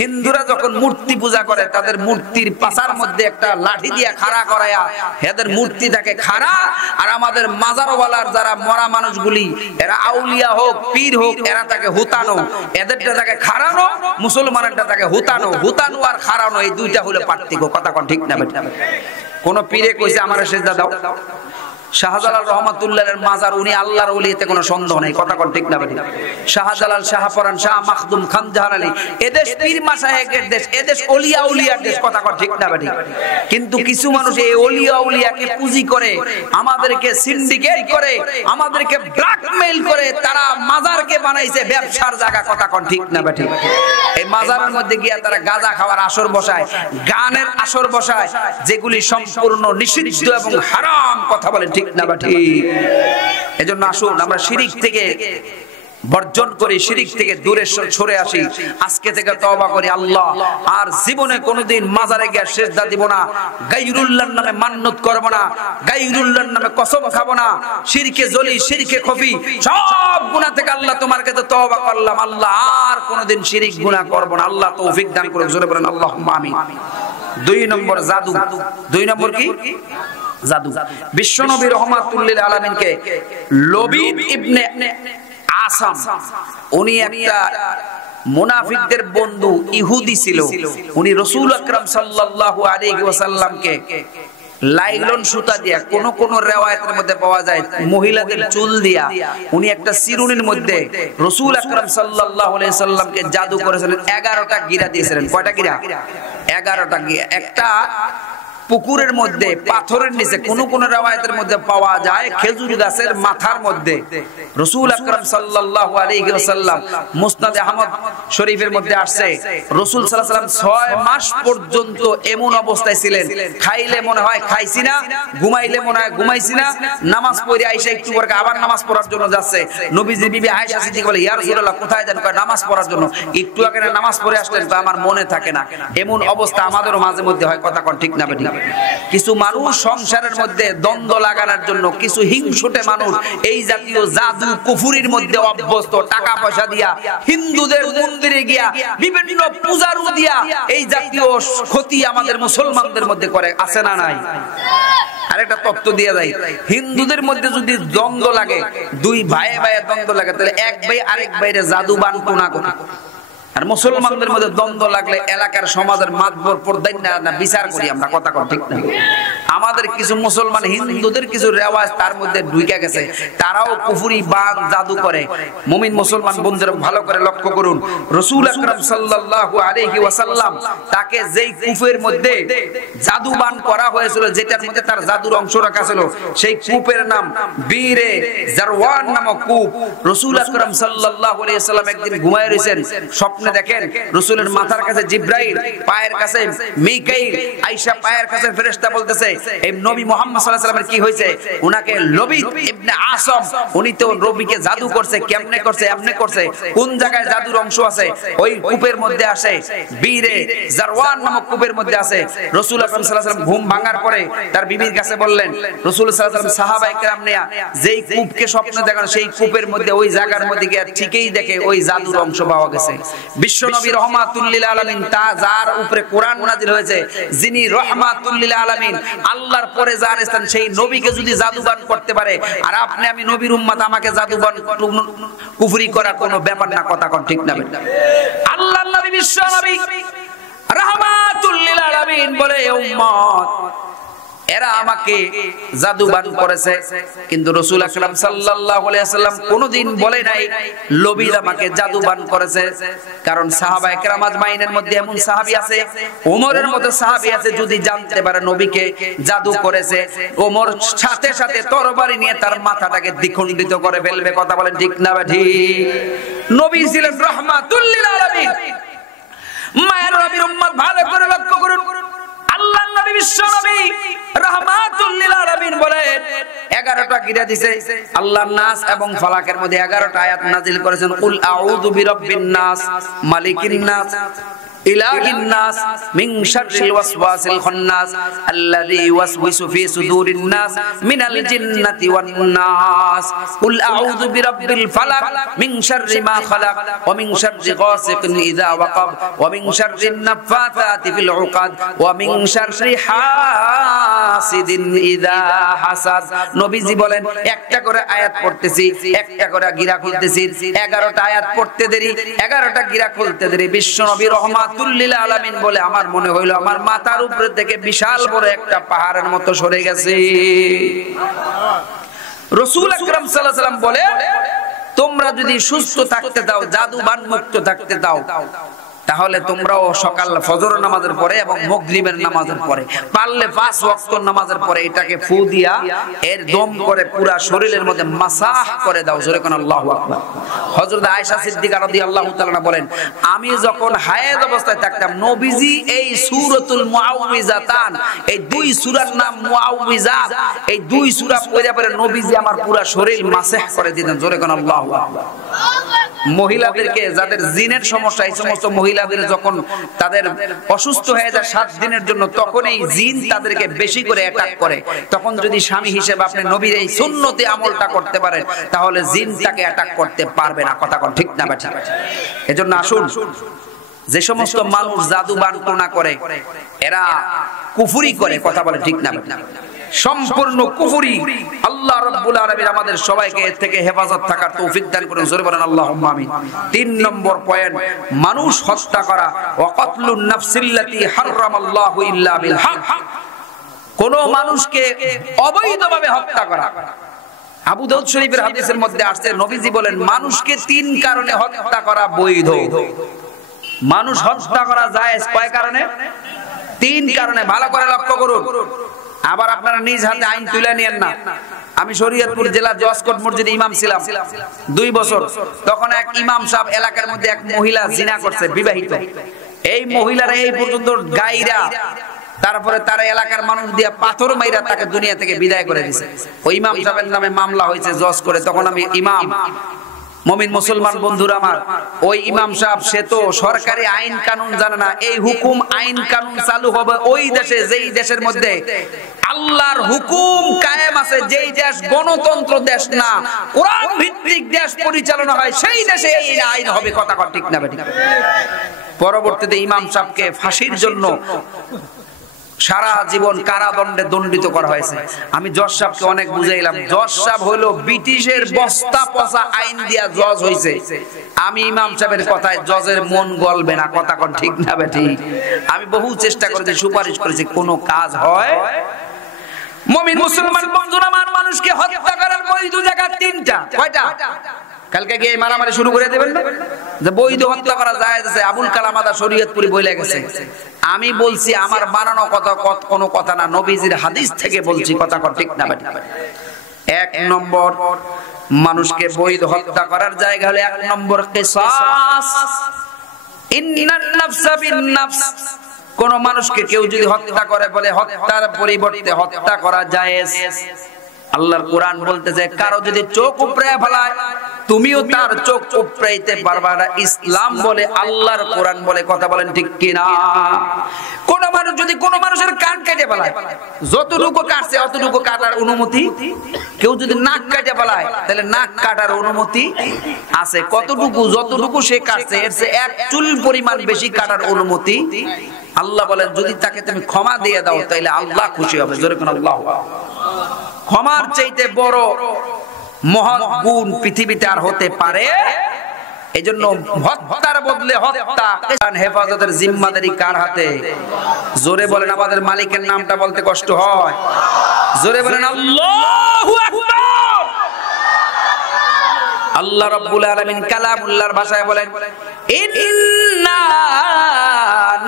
হিন্দুরা যখন মূর্তি পূজা করে, তাদের মূর্তির পাছার মধ্যে একটা লাঠি দিয়ে খাড়া করায়া এদের মূর্তি থাকে খাড়া, আর আমাদের মাজারওয়ালার যারা মরা মানুষগুলি, এরা আউলিয়া হোক পীর হোক, এরা তাকে হুতানো, এদেরটা তাকে খাড়ানো, মুসলমানেরটা তাকে হুতানো। হুতানো আর খাড়ানো এই দুইটা হলো পার্থক্য। কথা কোন ঠিক না? কোন পীরে কইছে আমারে সিজদা দাও, শাহজালাল রহমাতুল্লাহের মাজার, উনি আল্লাহর ওলি, এতে কোনো সন্দেহ নেই। কথা কোন ঠিক না? শাহজালাল, শাহপরান, শাহ মাখদুম, খান জাহান আলী, এদেশ পীর মাশায়েখের দেশ, এদেশ ওলিয়া উলিয়ার দেশ। কথা কোন ঠিক না? কিন্তু কিছু মানুষ এই ওলিয়া উলিয়াকে পুঁজি করে, আমাদেরকে সিন্ডিকেট করে, আমাদেরকে ব্ল্যাকমেইল করে, তারা মাজারকে বানাইছে ব্যবসার জায়গা। কথা কোন ঠিক না? এই মাজারের মধ্যে গিয়া তারা গাঁজা খাওয়ার আসর বসায়, গানের আসর বসায়, যেগুলি সম্পূর্ণ নিষিদ্ধ এবং হারাম। কথা বলেন ঠিক ঠিক না বা ঠিক? এজন্য আসুন আমরা শিরিক থেকে বর্জন করি, শিরিক থেকে দূরে সরে আসি। আজকে থেকে তওবা করি, আল্লাহ আর জীবনে কোনোদিন মাজারে গিয়ে সিজদা দিব না, গায়রুল্লাহর নামে মান্নত করব না, গায়রুল্লাহর নামে কসম খাবো না, শিরকে জলি শিরকে খফি সব গুনাহ থেকে আল্লাহ তোমার কাছে তওবা করলাম, আল্লাহ আর কোনোদিন শিরিক গুনাহ করব না। আল্লাহ তৌফিক দান করুন, জোরে বলেন আল্লাহুম্মা আমিন। 2 নম্বর জাদু। 2 নম্বর কি? জাদু। বিশ্বনবী রাহমাতুল লিল আলামিনকে লবিদ ইবনে আসাম, উনি একটা মুনাফিকদের বন্ধু ইহুদি ছিল। উনি রাসূল আকরাম সাল্লাল্লাহু আলাইহি ওয়াসাল্লামকে লাইলন সুতা দিয়া, কোন কোন riwayতের মধ্যে পাওয়া যায় মহিলাদের চুল দিয়া, উনি একটা চিরুনির মধ্যে রাসূল আকরাম সাল্লাল্লাহু আলাইহি সাল্লামকে জাদু করেছিলেন। 11টা গিরা দিয়েছিলেন। কয়টা গিরা? 11টা গিরা। একটা পুকুরের মধ্যে পাথরের নিচে, কোন কোন riwayতের মধ্যে পাওয়া যায় খেজুর গাছের মাথার মধ্যে। রাসূল আকরাম সাল্লাল্লাহু আলাইহি ওয়াসাল্লাম মুসনাদ আহমদ শরীফের মধ্যে আসছে, রাসূল সাল্লাল্লাহু আলাইহি ওয়াসাল্লাম 6 মাস পর্যন্ত এমন অবস্থায় ছিলেন, খাইলে মনে হয় খাইছি না, ঘুমাইলে মনে হয় ঘুমাইছি না, নামাজ পড়ে আয়েশা একটু পরে আবার নামাজ পড়ার জন্য যাচ্ছে। নবীজি বিবি আয়েশা সিদ্দিকা বলে, ইয়া রাসূলুল্লাহ কোথায় যান? কয় নামাজ পড়ার জন্য। একটু আগে নামাজ পড়ে আসলেন, তো আমার মনে থাকে না। এমন অবস্থা আমাদেরও মাঝে মধ্যে হয়, কথা কোন ঠিক না বেঠিক? কিছু মানুষ সংসারের মধ্যে দ্বন্দ্ব লাগানোর জন্য, কিছু হিংসুটে মানুষ এই জাতীয় জাদু কুফরির মধ্যে অভ্যস্ত, টাকা পয়সা দিয়া হিন্দুদের মন্দিরে গিয়া বিভিন্ন পূজারু দিয়া এই জাতীয় ক্ষতি আমাদের মুসলমানদের মধ্যে করে, আছে না নাই? আরেকটা তত্ত্ব দিয়ে যায়, হিন্দুদের মধ্যে যদি দ্বন্দ্ব লাগে, 2 ভাইয়ে ভাইয়ে দ্বন্দ্ব লাগে, তাহলে এক ভাই আরেক ভাইরে জাদু বানটুনা করে। আর মুসলমানদের মধ্যে দ্বন্দ্ব লাগলে এলাকার সমাজের মাতবর পর্দায় না বিচার করি আমরা, কথা কর ঠিক না? আমাদের কিছু মুসলমান হিন্দুদের কিছু রেওয়াজ তার মধ্যে ঢুকে গেছে, তারাও কুফরি বান জাদু করে। মুমিন মুসলমান বন্ধুরা ভালো করে লক্ষ্য করুন, রাসূল আকরাম সাল্লাল্লাহু আলাইহি ওয়াসাল্লাম তাকে যেই কূপের মধ্যে জাদু বান করা হয়েছিল, যেটার মধ্যে তার জাদুর অংশ রাখা ছিল, সেই কূপের নাম বীরে জারওয়ান নামক কূপ। রাসূল আকরাম সাল্লাল্লাহু আলাইহি ওয়াসাল্লাম একদিন ঘুমায় রয়েছেন, স্বপ্নে দেখেন রাসূলের মাথার কাছে জিবরাইল, পায়ের কাছে মিকাইল, আয়েশা পায়ের কাছে ফেরেশতা বলতেছে, এই নবী মুহাম্মদ সাল্লাল্লাহু আলাইহি ওয়াসাল্লামের কি হয়েছে? উনাকে লবিদ ইবনে আসম, উনি তো নবীকে জাদু করছে। কেমনে করছে? এমনে করছে। কোন জায়গায় জাদুর অংশ আছে? ওই কূপের মধ্যে আসে, বীরে জারওয়ান নামক কূপের মধ্যে আছে। রাসূল আকরাম সাল্লাল্লাহু আলাইহি ওয়াসাল্লাম ঘুম ভাঙার পরে তার বিবির কাছে বললেন, রাসূল সাল্লাল্লাহু আলাইহি ওয়াসাল্লাম সাহাবায়ে কেরাম নিয়া যেই কূপকে স্বপ্নে দেখেন, সেই কূপের মধ্যে ওই জায়গার মধ্যে গিয়ে ঠিকই দেখে ওই জাদুর অংশ পাওয়া গেছে। বিশ্বনবী রাহমাতুল লিল আলামিন, তা যার উপরে কোরআন নাযিল হয়েছে, যিনি রাহমাতুল লিল আলামিন, আল্লাহর পরে যার স্থান, সেই নবীকে যদি জাদুবান করতে পারে, আর আপনি আমি নবীর উম্মত, আমাকে জাদুবান কুফরি করা কোনো ব্যাপার না, কথা কোন ঠিক না? আল্লাহর নবী বিশ্বনবী রাহমাতুল লিল আলামিন বলে, উম্মত এরা আমাকে জাদুবান করেছে, কিন্তু রাসূল আকরাম সাল্লাল্লাহু আলাইহি ওয়াসাল্লাম কোনদিন বলে নাই লবিদ আমাকে জাদুবান করেছে। কারণ সাহাবায়ে কেরাম আজমাইনের মধ্যে এমন সাহাবী আছে, ওমরের মতো সাহাবী আছে, যদি জানতে পারে নবীকে জাদু করেছে, ওমর সাথে সাথে তরবারি নিয়ে তার মাথাটাকে দ্বিখণ্ডিত করে ফেলবে, কথা বলেন ঠিক না ঠিক? নবী ছিলেন রাহমাতুল লিল আলামিন। মায়ের নবীর উম্মত ভালো করে লক্ষ্য করুন, আল্লাহর নবী বিশ্বনবী রাহমাতুল লিল আলামিন বলেন, 11টা গিরা দিয়েছে। আল্লাহর নাস এবং ফালাকের মধ্যে 11টা আয়াত নাযিল করেছেন। কুল আউযু বিরাব্বিন নাস, মালিকিন নাস, ইলাহিন নাস, মিন শাররিল ওয়াসওয়াসিল খান্নাস, আল্লাযী ইউওয়াসওয়িসু ফি সুদুরিন নাস মিনাল জিন্নাতি ওয়ান নাস। কুল আউযু বিরাব্বিল ফালাক, মিন শাররি মা খালাক, ওয়া মিন শাররি গাসিকিন ইযা ওয়াকাব, ওয়া মিন শাররিন নাফাসাতি ফিল উকাদ, ওয়া মিন শাররি হাসিদিন ইযা হাসাদ। নবীজি বলেন, একটা করে আয়াত পড়তেছি, একটা করে গিরা খুলতেছি, 11টা আয়াত পড়তে দেরি, 11টা গিরা খুলতে দেরি। বিশ্বনবী রাহমাতুল লিল আলামিন বলে, আমার মনে হইল আমার মাথার উপরে থেকে বিশাল বড় একটা পাহাড়ের মতো সরে গেছে। রাসূল আকরাম সাল্লাল্লাহু আলাইহি ওয়াসাল্লাম বলে, তোমরা যদি সুস্থ থাকতে দাও, জাদুবান মুক্ত থাকতে দাও, তাহলে তোমরাও সকাল ফজর নামাজের পরে এবং মাগরিবের নামাজের পরে পারলে 5 ওয়াক্ত নামাজের পরে এটাকে ফু দিয়া এর দম করে পুরা শরীরের মধ্যে মাসাহ করে দাও। জোরে কোন আল্লাহু আকবার। হযরত আয়েশা সিদ্দিকা রাদিয়াল্লাহু তাআলা বলেন, আমি যখন হায়েজ অবস্থায় থাকতাম নবীজি এই সূরাতুল মুআউযিজাতান, এই দুই সূরার নাম মুআউযিজাত, এই দুই সূরা পড়ে পড়ে নবীজি আমার পুরা শরীর মাসাহ করে দিতেন। জোরে কোন আল্লাহু আকবার। মহিলাদেরকে যাদের জিনের সমস্যা, এই সমস্ত মহিলাদের যখন তাদের অসুস্থ হয়ে যায় 7 দিনের জন্য, তখন এই জিন তাদেরকে বেশি করে অ্যাটাক করে। তখন যদি স্বামী হিসেবে আপনি নবীর এই সুন্নতি আমলটা করতে পারেন, তাহলে জিন তাকে অ্যাটাক করতে পারবে না। কথা কোন ঠিক না বেঠিক? এজন্য আসুন, যে সমস্ত মানুষ জাদু বানটোনা করে, এরা কুফরি করে, কথা বলে ঠিক না বেঠিক? সম্পূর্ণ কুফরি। আল্লাহ রাব্বুল আলামিন আমাদের সবাইকে এর থেকে হেফাজত থাকার তৌফিক দান করুন। জোরে বলেন আল্লাহুম্মা আমিন। 3 নম্বর পয়েন্ট, মানুষ হত্যা করা, ওয়া কাতলুন নাফসিল্লাতী হারামাল্লাহু ইল্লা বিল হক। কোন মানুষকে অবৈধভাবে হত্যা করা। আবু দাউদ শরীফের হাদিসের মধ্যে আসছে, নবীজি বলেন মানুষকে 3 কারণে হত্যা করা বৈধ। মানুষ হত্যা করা জায়েজ কয় কারণে? 3 কারণে। ভালো করে লক্ষ্য করুন। আবার আপনারা নিজ হাতে আইন তুলে নিয়েন না। আমি শরীয়তপুর জেলা জজকোট মসজিদে ইমাম ছিলাম 2 বছর। তখন এক ইমাম সাহেব এলাকার মধ্যে এক মহিলা জিনা করছে, বিবাহিত। এই মহিলারা এই পর্যন্ত গাইরা, তারপরে তারা এলাকার মানুষ দিয়ে পাথর মাইরা তাকে দুনিয়া থেকে বিদায় করে দিয়েছে। ওই ইমাম সাহেবের নামে মামলা হয়েছে জজ করে। তখন আমি ইমাম, মুমিন মুসলমান বন্ধুরা আমার, ওই ইমাম সাহেব সে তো সরকারি আইন কানুন জানে না। এই হুকুম আইন কানুন চালু হবে ওই দেশে, যেই দেশের মধ্যে আল্লাহর হুকুম কায়েম আছে, যেই দেশ গণতন্ত্র দেশ না, কোরআন ভিত্তিক দেশ পরিচালনা হয়, সেই দেশে এই আইন হবে। কথা ঠিক না বেঠিক? পরবর্তীতে ইমাম সাহেবকে ফাঁসির জন্য সারা জীবন কারাদণ্ডে দণ্ডিত করা হয়েছে। আমি জজ সাহেবকে অনেক বুঝাইলাম। জজ সাহেব হলো ব্রিটিশের বস্তা পচা আইন দিয়া জজ হইছে। আমি ইমাম সাহেবের কথায় জজের মন গলবে না। কথা কোন ঠিক না বেঠিক? আমি বহু চেষ্টা করেছি, সুপারিশ করেছি, কোনো কাজ হয়। মুমিন মুসলমান বন্ধুরা আমার, মানুষকে হত্যা করার বৈধ জায়গা 3টা। কয়টা? কালকে গিয়ে মারামারি শুরু করে দেবেন না যে বৈধ হত্যা করা জায়েজ আছে। আবুল কালাম আদা শরীয়তপুরি বইলে গেছে। আমি বলছি আমার বানানো কথা, কোনো কথা না, নবীজির হাদিস থেকে বলছি। কথা ঠিক না বেঠিক? 1 নম্বর, মানুষকে বৈধ হত্যা করার জায়গা হলো 1 নম্বর কিসাস। ইন্নান নাফসা বিন নাফস। কোন মানুষকে কেউ যদি হত্যা করে, বলে হত্যার পরিবর্তে হত্যা করা জায়েজ। আল্লাহর কোরআন বলতেছে, কারো যদি চোখ উপড়ে ফেলায়, তুমিও তার চোখ উপড়াইতে পারবা না। ইসলাম বলে, আল্লাহর কোরআন বলে। কথা বলেন ঠিক কিনা? কোন মানুষ যদি কোন মানুষের কান কেটে ফেলায়, যতটুকু কাটছে অতটুকু কাটার অনুমতি। কেউ যদি নাক কেটে ফেলায়, তাহলে নাক কাটার অনুমতি আছে। কতটুকু? যতটুকু সে কাটছে এর চেয়ে 1 চুল পরিমাণ বেশি কাটার অনুমতি। আল্লাহ বলেন, যদি তাকে তুমি ক্ষমা দিয়ে দাও, তাহলে আল্লাহ খুশি হবে। জোরে কোন আল্লাহু আকবার। ক্ষমার চাইতে বড় মহৎ গুণ পৃথিবীতে আর হতে পারে? এজন্য হত্যার বদলে হত্যা। হেফাজতের জিম্মাদারি কার হাতে? জোরে বলেন, আমাদের মালিকের নামটা বলতে কষ্ট হয়। জোরে বলেন আল্লাহু আকবার। আল্লাহ রাব্বুল আলামিন কালামুল্লাহর ভাষায় বলেন, ইন্না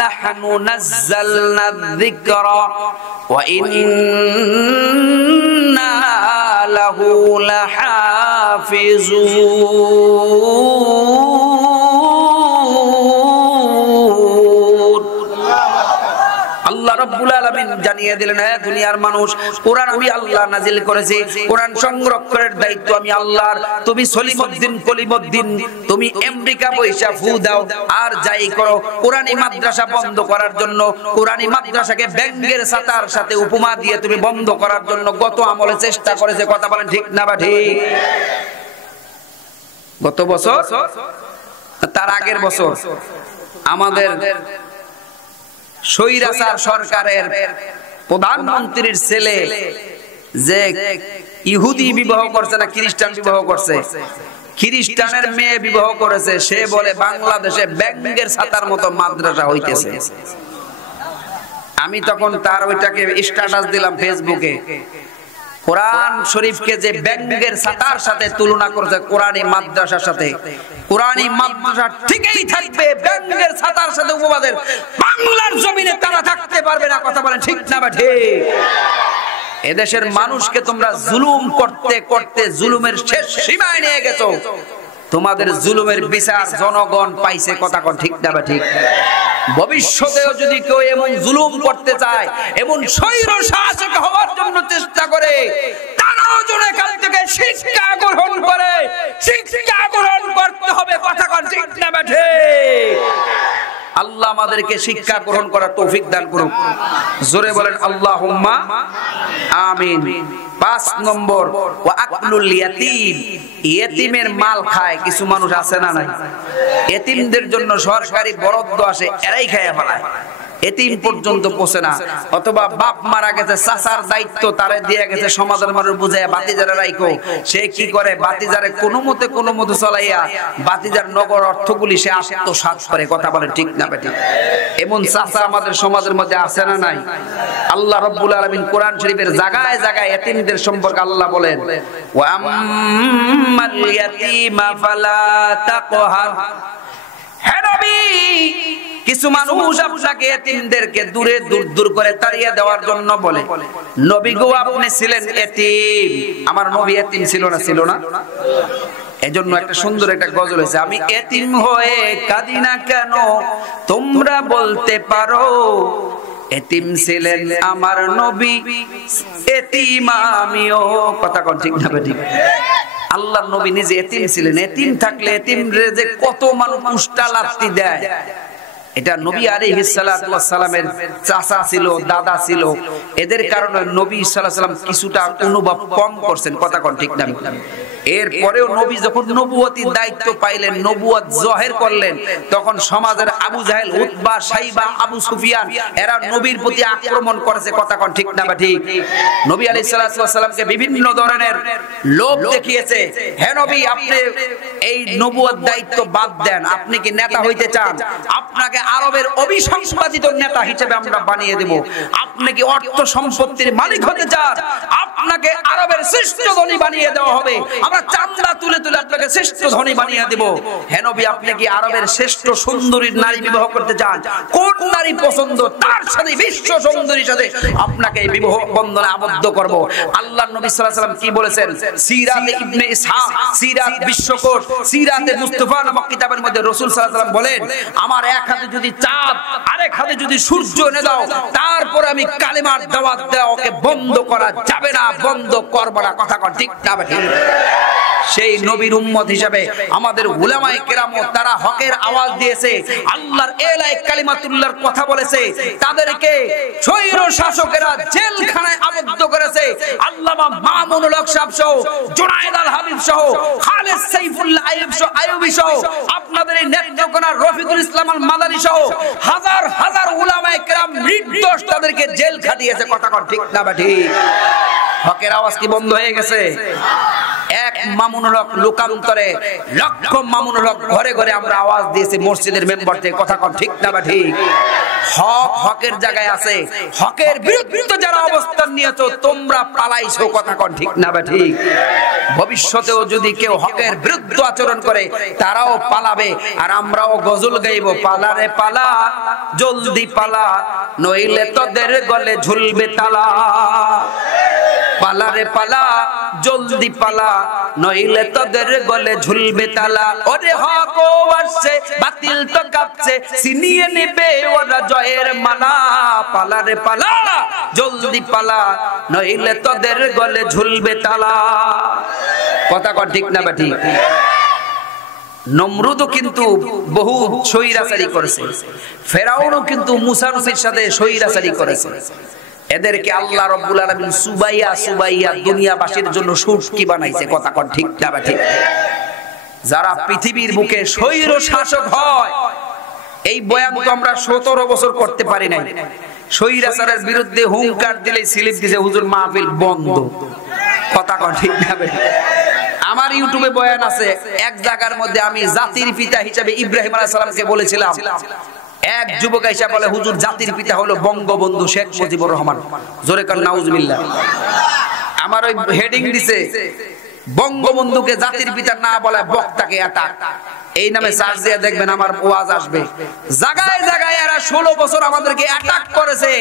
নাহনু নাযালনা যিকরা ওয়া ইন্না লাহু লাহাফিজুন। আল্লাহ রাব্বুল আলামিন জানিয়ে দিলেন, হে দুনিয়ার মানুষ, কোরআন আমি আল্লাহ নাজিল করেছি। কোরআন সংরক্ষণের দায়িত্ব আমি আল্লাহর। তুমি সলিমউদ্দিন কলিমউদ্দিন, তুমি আমেরিকা বৈশা ফু দাও আর যাই করো, কোরআনী মাদ্রাসা বন্ধ করার জন্য, কোরআনী মাদ্রাসাকে ব্যাঙের ছাতার সাথে উপমা দিয়ে তুমি বন্ধ করার জন্য গত আমলে চেষ্টা করেছে। কথা বলেন ঠিক না বা ঠিক? গত বছর, তার আগের বছর আমাদের স্বৈরাচার সরকারের প্রধানমন্ত্রীর ছেলে যে ইহুদি বিবাহ করছে না খ্রিস্টান বিবাহ করছে, খ্রিস্টানের মেয়ে বিবাহ করেছে, সে বলে বাংলাদেশে ব্যাঙের ছাতার মতো মাদ্রাসা হইতেছে। আমি তখন তার ওইটাকে স্ট্যাটাস দিলাম ফেসবুকে। কোরআন শরীফকে যে ব্যাঙের ছাতার সাথে তুলনা করেছে কোরআনী মাদ্রাসার সাথে, কোরআনী মাদ্রাসা ঠিকই থাকবে, ব্যাঙের ছাতার সাথে উপবাদের বাংলার জমিনে তারা থাকতে পারবে না। কথা বলেন ঠিক না ঠিক? এদেশের মানুষকে তোমরা জুলুম করতে করতে জুলুমের শেষ সীমায় নিয়ে গেছো, তোমাদের জুলুমের বিচার জনগণ পাইছে। কথা কোন ঠিক না ঠিক? ভবিষ্যতেও যদি কেউ এমন জুলুম করতে চায়, এমন স্বৈর শাসক হওয়ার জন্য চেষ্টা করে, তারাও যেন এখান থেকে শিক্ষা গ্রহণ করে, শিক্ষা গ্রহণ করতে হবে। কথা কোন ঠিক না ঠিক? আল্লাহ আমাদেরকে শিক্ষা গ্রহণ করার তৌফিক দান করুন। জোরে বলেন আল্লাহুম্মা আমিন। 5 নম্বর, ওয়া আকলুল ইয়াতীম, ইয়েতিমের মাল খায় কিছু মানুষ আছে না নাই? এতিমদের জন্য সরকারি বরাদ্দ আসে, এরাই খেয়ে ফেলায়, এতিম পর্যন্ত পৌঁছে না। অথবা বাপ মারা গেছে, চাচার দায়িত্ব তারে দিয়ে গেছে, সমাজের মানুষ বুঝায় বাতিজারে রাইখো, সে কি করে বাতিজারে কোনো মতে চলাইয়া বাতিজার নগর অর্থগুলি সে আত্মসাৎ করে। কথা বলেন ঠিক না ঠিক? এমন চাচা আমাদের সমাজের মধ্যে আছে না নাই? আল্লাহ রাব্বুল আলামিন কোরআন শরীফের জায়গায় জায়গায় এতিমদের সম্পর্কে আল্লাহ বলেন, ওয়া আম্মাল ইয়াতীমা ফালা তাকহার। হে নবী, কিছু মানুষ আপনাকে এতিমদেরকে দূরে দূর করে তাড়িয়ে দেওয়ার জন্য বলে, নবী গো আপনি ছিলেন এতিম। আমার নবী এতিম ছিল না? এজন্য একটা সুন্দর একটা গজল হয়েছে, আমি এতিম হয়ে কাঁদি না কেন তোমরা বলতে পারো, এতিম ছিলেন আমার নবী, এতিম আমিও। কথা কোন ঠিক না ঠিক? আল্লাহর নবী নিজে এতিম ছিলেন। এতিম থাকলে এতিমরে যে কত মানুষ উষ্টা লাত্তি দেয়, এটা নবী আলাইহিস সালাতু ওয়াস সালামের চাচা ছিল, দাদা ছিল, এদের কারণে নবী সাল্লাল্লাহু আলাইহি ওয়াসাল্লাম কিছুটা অনুভব কম করছেন। কথা কোন ঠিক না? এরপরেও নবী যখন নবুয়তির দায়িত্ব পাইলেন, নবুয়ত জহের করলেন, তখন সমাজের আবু জাহেল, উতবা, সাইবা, আবু সুফিয়ান এরা নবীর প্রতি আক্রমণ করেছে। কথা কোন ঠিক না ঠিক? নবী আলাইহিস সালাতু ওয়াস সালামকে বিভিন্ন ধরনের লোভ দেখিয়েছে, হে নবী আপনি এই নবুয়ত দায়িত্ব বাদ দেন, আপনি কি নেতা হইতে চান? আপনাকে আরবের অভিসংবাদিত নেতা হিসেবে আমরা বানিয়ে দেব। আপনি কি অর্থ সম্পত্তির মালিক হতে চান? আপনাকে আরবের শ্রেষ্ঠ ধনী বানিয়ে দেওয়া হবে, আমরা চামড়া তুলে তুলে আপনাকে শ্রেষ্ঠ ধনী বানিয়ে দেব। হে নবী আপনি কি আরবের শ্রেষ্ঠ সুন্দরীর নারী বিবাহ করতে চান? কোন নারী পছন্দ তার সাথে বিশ্ব সুন্দরীর সাথে আপনাকে বিবাহ বন্ধনে আবদ্ধ করব। আল্লাহর নবী সাল্লাল্লাহু আলাইহি ওয়াসাল্লাম কি বলেছেন? সিরাতে ইবনে ইসহাক, সিরাত বিশ্বকোষ, সিরাতে মুস্তাফা নামক কিতাবের মধ্যে রাসূল সাল্লাল্লাহু আলাইহি ওয়াসাল্লাম বলেন, আমার এক হাতে যদি চাঁদ আরেক হাতে যদি সূর্য এনে দাও, তারপর আমি কালেমার দাওয়াত দেওয়াকে বন্ধ করা যাবে না, বন্ধ করব না। কথা কোন ঠিক না ঠিক? সেই নবীর উম্মত হিসেবে আমাদের উলামায়ে কেরাম তারা হকের আওয়াজ দিয়েছে, আল্লাহর এলায়ে কালিমাতুল্লাহর কথা বলেছে, তাদেরকে স্বৈর শাসকেরা জেলখানায় আবদ্ধ করেছে। আল্লামা মামুনুল হক সাহেব সহ, জুনায়েদ আল হাবিব সহ, খালেদ সাইফুল্লাহ আইয়ুবী সহ, আপনাদের এই নেত্রকোনা রফিকুল ইসলাম আল মাদানী সহ হাজার হাজার উলামায়ে কেরাম নির্দোষ তাদেরকে জেল খাটিয়েছে। কথা কোন ঠিক না ঠিক? হকের আওয়াজ কি বন্ধ হয়ে গেছে? এক মামুনুল হক লোকান্তরে লক্ষ মামুনুল হক ঘরে ঘরে আমরা আওয়াজ দিয়েছি মসজিদের মেম্বার থেকে। কথা কোন ঠিক না ঠিক? হক হকের জায়গায় আছে, হকের বিরুদ্ধে যারা অবস্থান নিয়েছো তোমরা পালাইছো। কথা কোন ঠিক না ঠিক? ভবিষ্যতেও যদি কেউ হকের বিরুদ্ধে আচরণ করে তারাও পালাবে, আর আমরাও গজল গাইবো, পালা রে পালা জলদি পালা, নইলে তোদের গলে ঝুলবে তালা। পালা রে পালা জলদি পালা, নইলে তোদের গলে ঝুলবে তালা। ওরে হক আসছে বাতিল তো কাঁপছে, ছিনিয়ে নেবে ওরা জয়ের মালা। পালা রে পালা জলদি পালা, নইলে তোদের গলে ঝুলবে তালা। কথা কর ঠিক না ঠিক? নমরুদও কিন্তু বহু স্বৈরাচারী করেছে, ফেরাউনও কিন্তু মুসা নবীর সাথে স্বৈরাচারী করেছে। এদেরকে আল্লাহ রাব্বুল আলামিন সুবাইয়া সুবাইয়া দুনিয়াবাসীর জন্য সুটকি বানাইছে। কথা কোন ঠিক না ঠিক? যারা পৃথিবীর বুকে স্বৈর শাসক হয়, এই বয়ান তো আমরা 17 বছর করতে পারি নাই। স্বৈরাচারের বিরুদ্ধে হুঙ্কার দিলে স্লিপ দিছে, হুজুর মাহফিল বন্ধ। কথা কোন ঠিক না ঠিক? আমার ইউটিউবে বয়ান আছে, এক জায়গার মধ্যে আমি জাতির পিতা হিসেবে ইব্রাহিম আলাইহিস সালামকে বলেছিলাম। এক যুবক এসে বলে, হুজুর জাতির পিতা হলো বঙ্গবন্ধু শেখ মুজিবুর রহমান। জোরে কান নাউজুবিল্লাহ। আমার ওই হেডিং দিছে বঙ্গবন্ধুকে জাতির পিতা না বলা বক্তাকে অ্যাটাক, এই নামে সার্চ দিয়ে দেখবেন আমার ওয়াজ আসবে। জায়গায় জায়গায় এরা 16 বছর আমাদেরকে অ্যাটাক করেছে,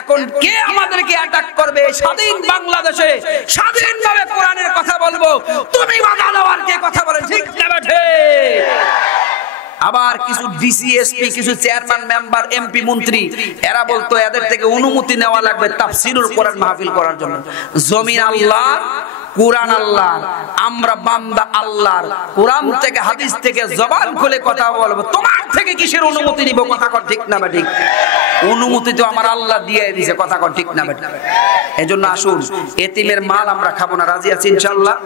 এখন কে আমাদেরকে অ্যাটাক করবে? স্বাধীন বাংলাদেশে স্বাধীনভাবে কোরআনের কথা বলবো, তুমি বাধা দেওয়ার কে কথা বলেন? ঠিক না বেঠে? আবার কিছু ডিসিএসপি, কিছু চেয়ারম্যান, মেম্বার, এমপি, মন্ত্রী এরা বলতো এদের থেকে অনুমতি নেওয়া লাগবে তাফসীরুল কোরআন মাহফিল করার জন্য। জমিন আল্লাহ, কোরআন আল্লাহ, আমরা বান্দা আল্লাহর। কোরআন থেকে হাদিস থেকে জবান খুলে কথা বলবো, তোমার থেকে কিসের অনুমতি নিব? কথা কর ঠিক না ঠিক? অনুমতি তো আমার আল্লাহ দিয়ে দিয়েছে, কথা কর ঠিক না ঠিক? এজন্য আসুন, এতিমের মাল আমরা খাবো না, রাজি আছি ইনশাআল্লাহ?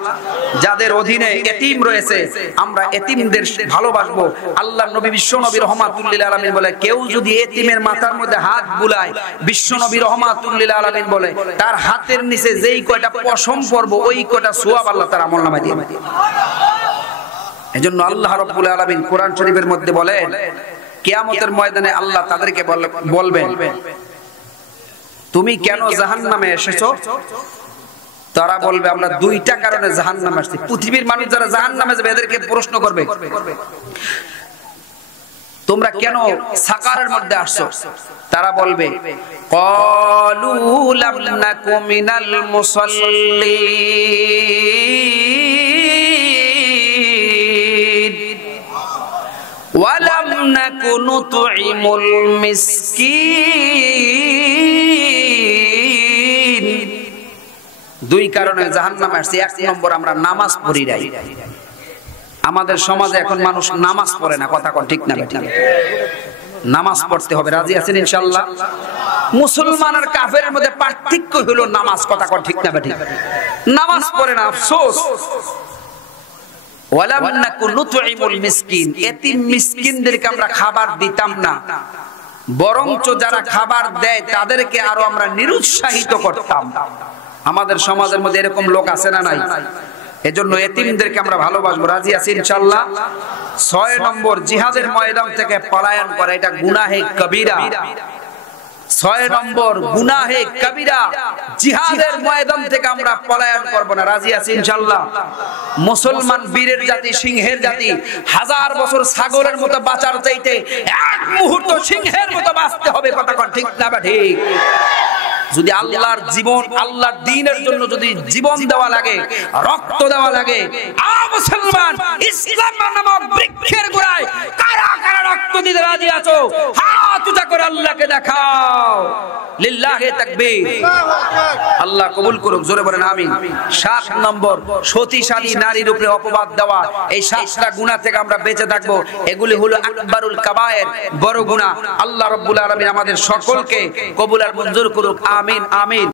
যাদের অধীনে এতিম রয়েছে আমরা এতিমদের ভালোবাসবো। আল্লাহ নবী বিশ্ব নবী রাহমাতুল লিল আলামিন বলে, কেউ যদি এতিমের মাথার মধ্যে হাত বুলায়, বিশ্ব নবী রাহমাতুল লিল আলামিন বলে তার হাতের নিচে যেই কয়টা পশম পড়বো ওই কয়টা সওয়াব আল্লাহ তার আমলনামায় দিয়ে দেবে। এজন্য আল্লাহ রাব্বুল আলামিন কোরআন শরীফের মধ্যে বলেন, কিয়ামতের ময়দানে আল্লাহ তাদেরকে বলবেন, তুমি কেন জাহান্নামে এসেছো? তারা বলবে, আমরা দুইটা কারণে জাহান্নামে আসছি। পৃথিবীর মানুষ যারা জাহান্নামে যাবে এদেরকে প্রশ্ন করবে, তোমরা কেন সাকারের মধ্যে আসছো? তারা বলবে, ক্বালু লাম নাকু মিনাল মুসাল্লিন ওয়া লাম নাকু নুতঈমুল মিসকিন। দুই কারণে জাহান্নামে আসছি। এক নম্বর, আমরা নামাজ পড়ি নাই। আমাদের সমাজে এখন মানুষ নামাজ পড়ে না, কথা কন ঠিক না ঠিক? নামাজ পড়তে হবে, রাজি আছেন ইনশাআল্লাহ? মুসলমান আর কাফেরের মধ্যে পার্থক্য হলো নামাজ, কথা কন ঠিক না ঠিক? নামাজ পড়ে না, আফসোস। ওয়ালাম নাকু নুতঈমুল মিসকিন, এতিম মিসকিনদেরকে আমরা খাবার দিতাম না, বরঞ্চ যারা খাবার দেয় তাদেরকে আরো আমরা নিরুৎসাহিত করতাম। আমাদের সমাজের মধ্যে এরকম লোক আছে না নাই? এজন্য এতিমদেরকে আমরা ভালোবাসবো, রাজি আছি ইনশাআল্লাহ? 6 নম্বর, জিহাদের ময়দান থেকে পলায়ন করা, এটা গুনাহে কবিরা। 6 নম্বর, গুনাহে কবিরা, জিহাদের ময়দান থেকে আমরা পলায়ন করব না, রাজি আছি ইনশাআল্লাহ? মুসলমান বীরের জাতি, সিংহের জাতি, 1000 বছর ছাগলের মতো বাঁচার চাইতে 1 মুহূর্ত সিংহের মতো বাঁচতে হবে, কথা কন ঠিক না ঠিক? যদি আল্লাহর জীবন, আল্লাহর দ্বীনের জন্য যদি জীবন দেওয়া লাগে, রক্ত দেওয়া লাগে, মুসলমান ইসলাম নামক বৃক্ষের গোড়ায় কারা কারা রক্ত দিতে রাজি আছো? হাত উঁচা করে আল্লাহকে দেখাও। লিল্লাহি তাকবীর। আল্লাহ কবুল করুক, জোরে বলেন আমিন। 7 নম্বর, সতীশালী নারীর উপরে অপবাদ দেওয়া। এই 7টা গুনাহ থেকে আমরা বেঁচে থাকবো। এগুলি হলো আকবারুল কাবায়ের, বড় গুনাহ। আল্লাহ রাব্বুল আলামিন আমাদের সকলকে কবুল আর মঞ্জুর করুক, আমিন আমিন।